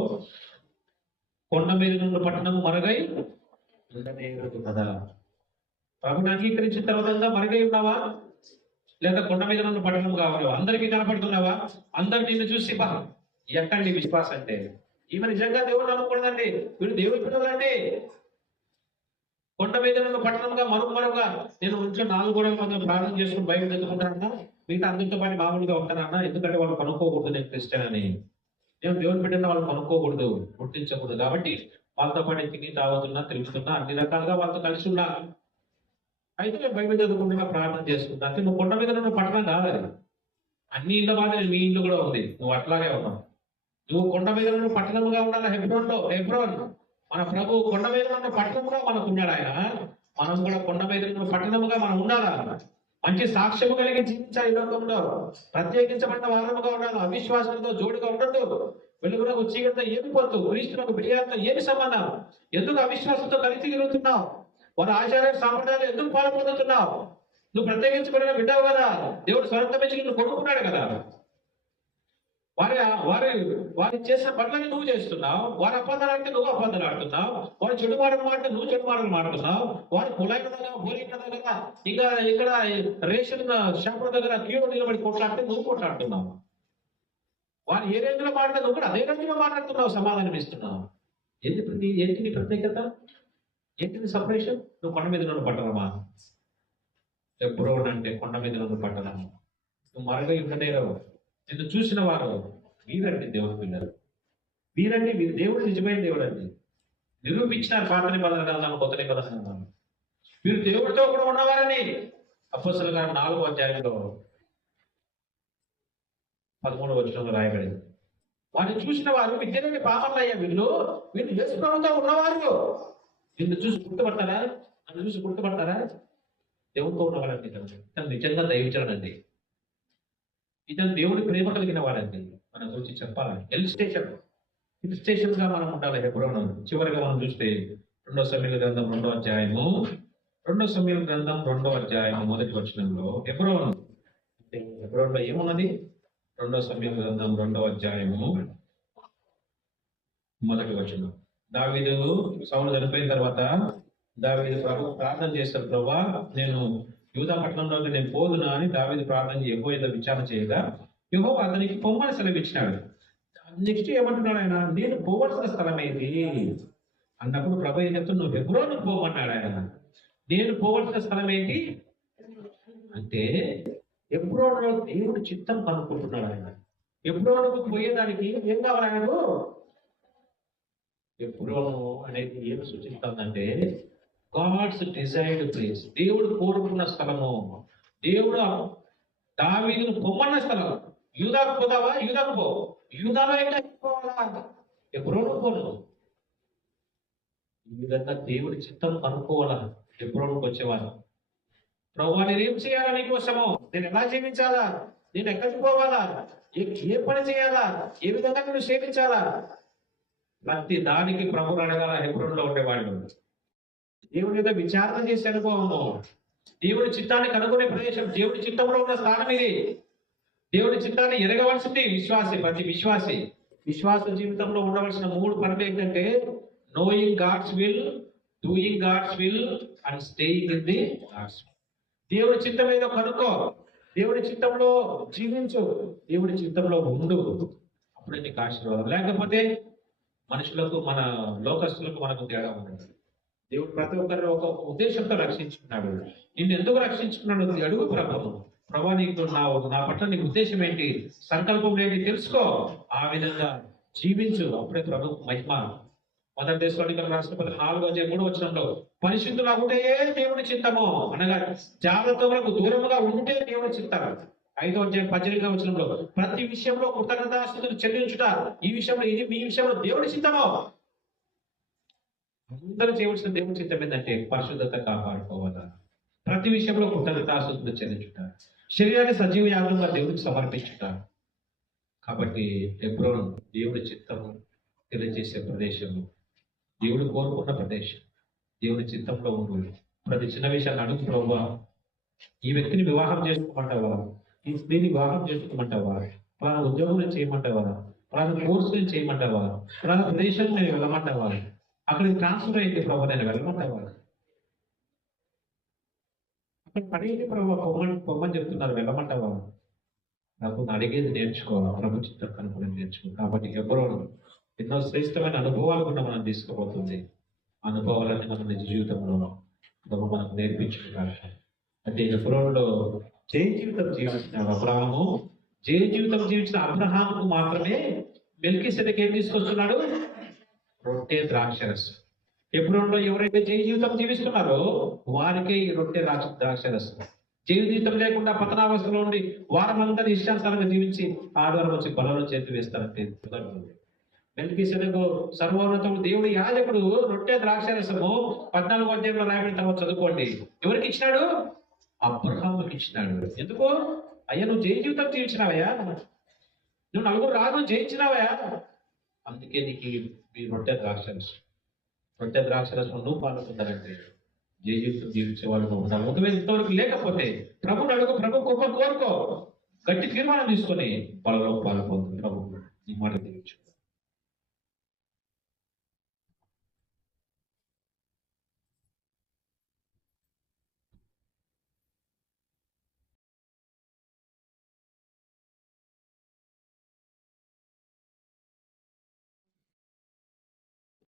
కొండ మీద నుండి పట్టణము మరుగై ఉండలేదు కదా. ప్రభుని అంగీకరించిన తర్వాత మరుగై ఉన్నావా? లేదా కొండ మీద నుండి పట్టణం కావాలి? అందరికీ కనపడుతున్నావా? అందరు నిన్ను చూసి బా ఎక్కండి. విశ్వాసం అంటే ఈమె నిజంగా దేవుడు అనుకున్నదండి. వీడు దేవుడి పిల్లలండి. కొండ మీద నుండి పట్టణంగా మరుగా నేను ఇంట్లో 4 గోడల మధ్య ప్రార్థన చేసుకుని బయట ఎత్తుకుంటానన్నా, మిగతా అందరితో పాటు మామూలుగా ఉంటానన్నా. ఎందుకంటే వాళ్ళు కనుక్కోకూడదు నేను క్రిస్టియన్ అని. నేను దేవుని బిడ్డన వాళ్ళు కనుక్కోకూడదు, గుర్తించకూడదు. కాబట్టి వాళ్ళతో పాటు తిని తాగుతున్నా, తిరుగుతున్నా, అన్ని రకాలుగా వాళ్ళతో కలిసి ఉన్నా. అయితే నేను బైబిల్ చదువుకుంటున్నా, ప్రార్థన చేసుకుంటా. అంటే నువ్వు కొండ మీద నువ్వు పట్టణం కాదు. అన్ని ఇళ్ళ బాధ మీ ఇల్లు కూడా ఉంది. నువ్వు అట్లాగే ఉన్నావు. నువ్వు కొండ మీద నువ్వు పట్టణంగా ఉండాలి. హెబ్రోన్ మన ప్రభు కొండ మీద ఉన్న పట్టణంగా మనకు ఉన్నాడు. ఆయన మనం కూడా కొండ మీద ఉన్న పట్టణముగా మనం ఉండాలా? మంచి సాక్ష్యము కలిగి జీవించాలి. ఈ లోకంలో ప్రత్యేకించబడిన వారముగా ఉండాలి. అవిశ్వాసంతో జోడుగా ఉండదు. వెలుగులకు చీకటితో ఏమి పొత్తు? క్రీస్తులకు బిర్యాతో ఏమి సంబంధం? ఎందుకు అవిశ్వాసంతో కలిసి తిరుగుతున్నావు? వారి ఆచార్య సాంప్రదాయాలు ఎందుకు పాల్పొందుతున్నావు? నువ్వు ప్రత్యేకించబడిన బిడ్డవు కదా. దేవుడు స్వరంతమించి నువ్వు కొనుక్కున్నాడు కదా. వారి చేసిన పనులని నువ్వు చేస్తున్నావు. వారి అబద్ధాలు అంటే నువ్వు అబద్ధాలు ఆడుతున్నావు. వారి చెడు మాటలు మాడితే నువ్వు చెడు మాటలు మాడుతున్నావు. వారి పొలైన దగ్గర, బోలిన దగ్గర, ఇంకా ఇక్కడ రేషన్ షాపుల దగ్గర క్యూ నిలబడి కొట్లాడితే నువ్వు కొట్లాడుతున్నావు. వారు ఏ రేంజ్లో మాట్లాడితే నువ్వు కూడా అదే రేంజ్లో మాట్లాడుతున్నావు, సమాధానం ఇస్తున్నావు. ఏంటి నీ ప్రత్యేకత? ఏంటి నీ సపరేషన్? నువ్వు కొండ మీద నుండి పట్టణమా? ఎప్పుడో అంటే కొండ మీద నుండి పట్టణము. నువ్వు మరగా ఉండలేరవు. నిన్ను చూసిన వారు వీరండి దేవుడు పిల్లలు. వీరండి వీరు దేవుడు నిజమైన దేవుడు అండి. నిరూపించిన పాత నిబంధన గ్రంథం, కొత్త నిబంధన గ్రంథం. వీరు దేవుడితో కూడా ఉన్నవారని అపోస్తలుల గారు 4వ అధ్యాయంలో 13వ వచనంలో రాయబడింది. వారిని చూసిన వారు విద్యలోని పాపంలయ్యా. వీళ్ళు యేసు ప్రభువుతో ఉన్నవారు. నిన్ను చూసి గుర్తుపడతారా? నన్ను చూసి గుర్తుపడతారా? దేవుడితో ఉన్నవారండి. తను నిజంగా దైవజనుడండి. ఇతను దేవుడి ప్రేమ కలిగిన వాడండి. మనం గురించి చెప్పాలి. హిల్ స్టేషన్ గా మనం ఉండాలి. హెబ్రోను. చివరిగా మనం చూస్తే 2వ సమూయేలు గ్రంథం 2వ అధ్యాయము 1వ వచనంలో హెబ్రోనులో ఏమున్నది? 2వ సమూయేలు గ్రంథం 2వ అధ్యాయము 1వ వచనం. దావీదు సౌలు చనిపోయిన తర్వాత దావీదు ప్రభు ప్రార్థన చేస్తాడు. ప్రభువా, నేను యూదా పట్టణంలోకి నేను పోదునా అని దావీదు ప్రార్థన యెహోవా విచారణ చేయగా యెహోవా అతనికి పొమ్మని సెలవిచ్చినాడు. నెక్స్ట్ ఏమంటున్నాడు ఆయన? నేను పోవలసిన స్థలం ఏది అన్నప్పుడు ప్రభు ఏం చెప్తాడు? నువ్వు హెబ్రోనుకు పోమన్నాడు ఆయన. నేను పోవలసిన స్థలం ఏంటి అంటే హెబ్రోనులో దేవుడు చిత్తం కనుక్కుంటున్నాడు ఆయన. హెబ్రోనుకు పోయేదానికి ఏం కావాలి ఆయనకు? హెబ్రోను అనేది ఏం సూచిస్తుందంటే గాడ్స్ డిజైర్డ్ ప్లేస్. దేవుడు కోరుకున్న స్థలము. దేవుడు దావీదును పొమ్మన్న స్థలం. యూదాకు పోతావా? యూదాకు పో. యూదాలో ఇంకా పోవాలా? హెబ్రోను పోను. ఈ విధంగా దేవుడి చిత్తం కనుక్కోవాలా హెబ్రోనుకు వచ్చేవారు. ప్రభువా నేనేం చేయాలా నీకోసము, నేను ఎలా జీవించాలా, నేను ఎక్కడికి పోవాలా, ఏ పని చేయాలా, ఏ విధంగా నేను సేవించాలా, ప్రతి దానికి ప్రభుని అడగాల. హెబ్రోన్లో ఉండేవాళ్ళు దేవుని మీద విచారణ చేసే అనుభవము, దేవుడి చిత్తాన్ని కనుగొనే ప్రదేశం, దేవుడి చిత్తంలో ఉన్న స్థానం ఇది. దేవుడి చిత్తాన్ని ఎరగవలసింది విశ్వాసి, ప్రతి విశ్వాసి. విశ్వాస జీవితంలో ఉండవలసిన 3 పనులు ఏంటంటే knowing God's will, doing God's will and staying in the God's. దేవుడి చిత్తం ఏదో కనుక్కో, దేవుడి చిత్తంలో జీవించు, దేవుడి చిత్తంలో ఉండు, అప్పుడే నీకు ఆశీర్వాదం. లేకపోతే మనుషులకు, మన లోకస్తులకు మనకు తేడా ఉండదు. దేవుడు ప్రతి ఒక్కరిని ఒక ఉద్దేశంతో రక్షించుకున్నాడు. నిన్ను ఎందుకు రక్షించుకున్నాడు అడుగు ప్రభువు. ప్రభా నీకు నా పట్ల నీకు ఉద్దేశం ఏంటి, సంకల్పం ఏంటి తెలుసుకో, ఆ విధంగా జీవించు, అప్పుడే ప్రభు మహిమ. మొదటి దేశంలో రాష్ట్రపతి 4:3 పరిశుద్ధులు అవుటే దేవుడి చిత్తము, అనగా జాగ్రత్తలకు దూరముగా ఉంటే దేవుడి చిత్తం. 5:18 ప్రతి విషయంలో కృతజ్ఞతాస్తుతులు చెల్లించుట, ఈ విషయంలో ఇది, మీ విషయంలో దేవుడి చిత్తము. అందరూ చేయవలసిన దేవుడి చిత్తం ఏంటంటే పరిశుద్ధత కాపాడుకోవాలా, ప్రతి విషయంలో కృతజ్ఞతాస్తుతులు చెల్లించుట, శరీరాన్ని సజీవ యాగంగా దేవుడికి సమర్పించుట. కాబట్టి హెబ్రోను దేవుడి చిత్తము తెలియజేసే ప్రదేశము, దేవుడు కోరుకున్న ప్రదేశం, దేవుడి చిత్తంలో ఉండు. ప్రతి చిన్న విషయాన్ని అడుగు ప్రభువా, ఈ వ్యక్తిని వివాహం చేసుకోమంటావా, ఈ స్త్రీని వివాహం చేసుకోమంటావా, పలానా ఉద్యోగం చేయమంటావా, పలానా కోర్సులు చేయమంటావా, పలానా ప్రదేశం నేను వెళ్ళమంటావా, అక్కడికి ట్రాన్స్ఫర్ అయింది ప్రభు నేను వెళ్ళమంటావా, అక్కడ పడేది ప్రభు పొమ్మని చెప్తున్నారు వెళ్ళమంటావా. నాకు అడిగేది నేర్చుకో, ప్రభు చిత్తం కనుక్కొని నేర్చుకో. కాబట్టి హెబ్రోను ఎన్నో శ్రేష్టమైన అనుభవాలు కూడా మనం తీసుకోబోతుంది. అనుభవాలన్నీ మన నిజ జీవితంలో ప్రభు మనకు నేర్పించుకుంటారు. అంటే హెబ్రోనులో జయ జీవితం జీవించిన అబ్రహాము, జయ జీవితం జీవించిన అబ్రహాముకు మాత్రమే మెల్కీసెదెకు ఏం తీసుకొస్తున్నాడు, రొట్టె ద్రాక్షరసం. హెబ్రోనులో ఎవరైతే జయ జీవితం జీవిస్తున్నారో వారికి ఈ రొట్టె ద్రాక్షరసం. జయ జీవితం లేకుండా పతనావస్థలో ఉండి వారమంతా ఇష్టానుసారంగా జీవించి ఆదివారం వచ్చి బలలో చేతి వేస్తారంటే మెల్కీసెదెకు సర్వోన్నతుడు దేవుడు యాజకుడు రొట్టె ద్రాక్షరసము 14 రాయబడిన తర్వాత చదువుకోండి. ఎవరికి ఇచ్చినాడు, అబ్రహాముకి ఇచ్చినాడు. ఎందుకు అయ్యా, నువ్వు జయ జీవితం జీవించినావయ్యా, నువ్వు 4 రాజులు జయించినావయ్యా, అందుకే నీకు ఈ రొట్టె ద్రాక్షరసం నువ్వు పాల్గొంటారంటే జయ జీవితం జీవించే వాళ్ళు ఉంటారు. ఒకవేళ ఇంతవరకు లేకపోతే ప్రభుని అడుగు, ప్రభు కృప కోరుకో, గట్టి తీర్మానం తీసుకొని బలలో పాల్గొంటుంది. ప్రభు ఈ మాట తీర్చు.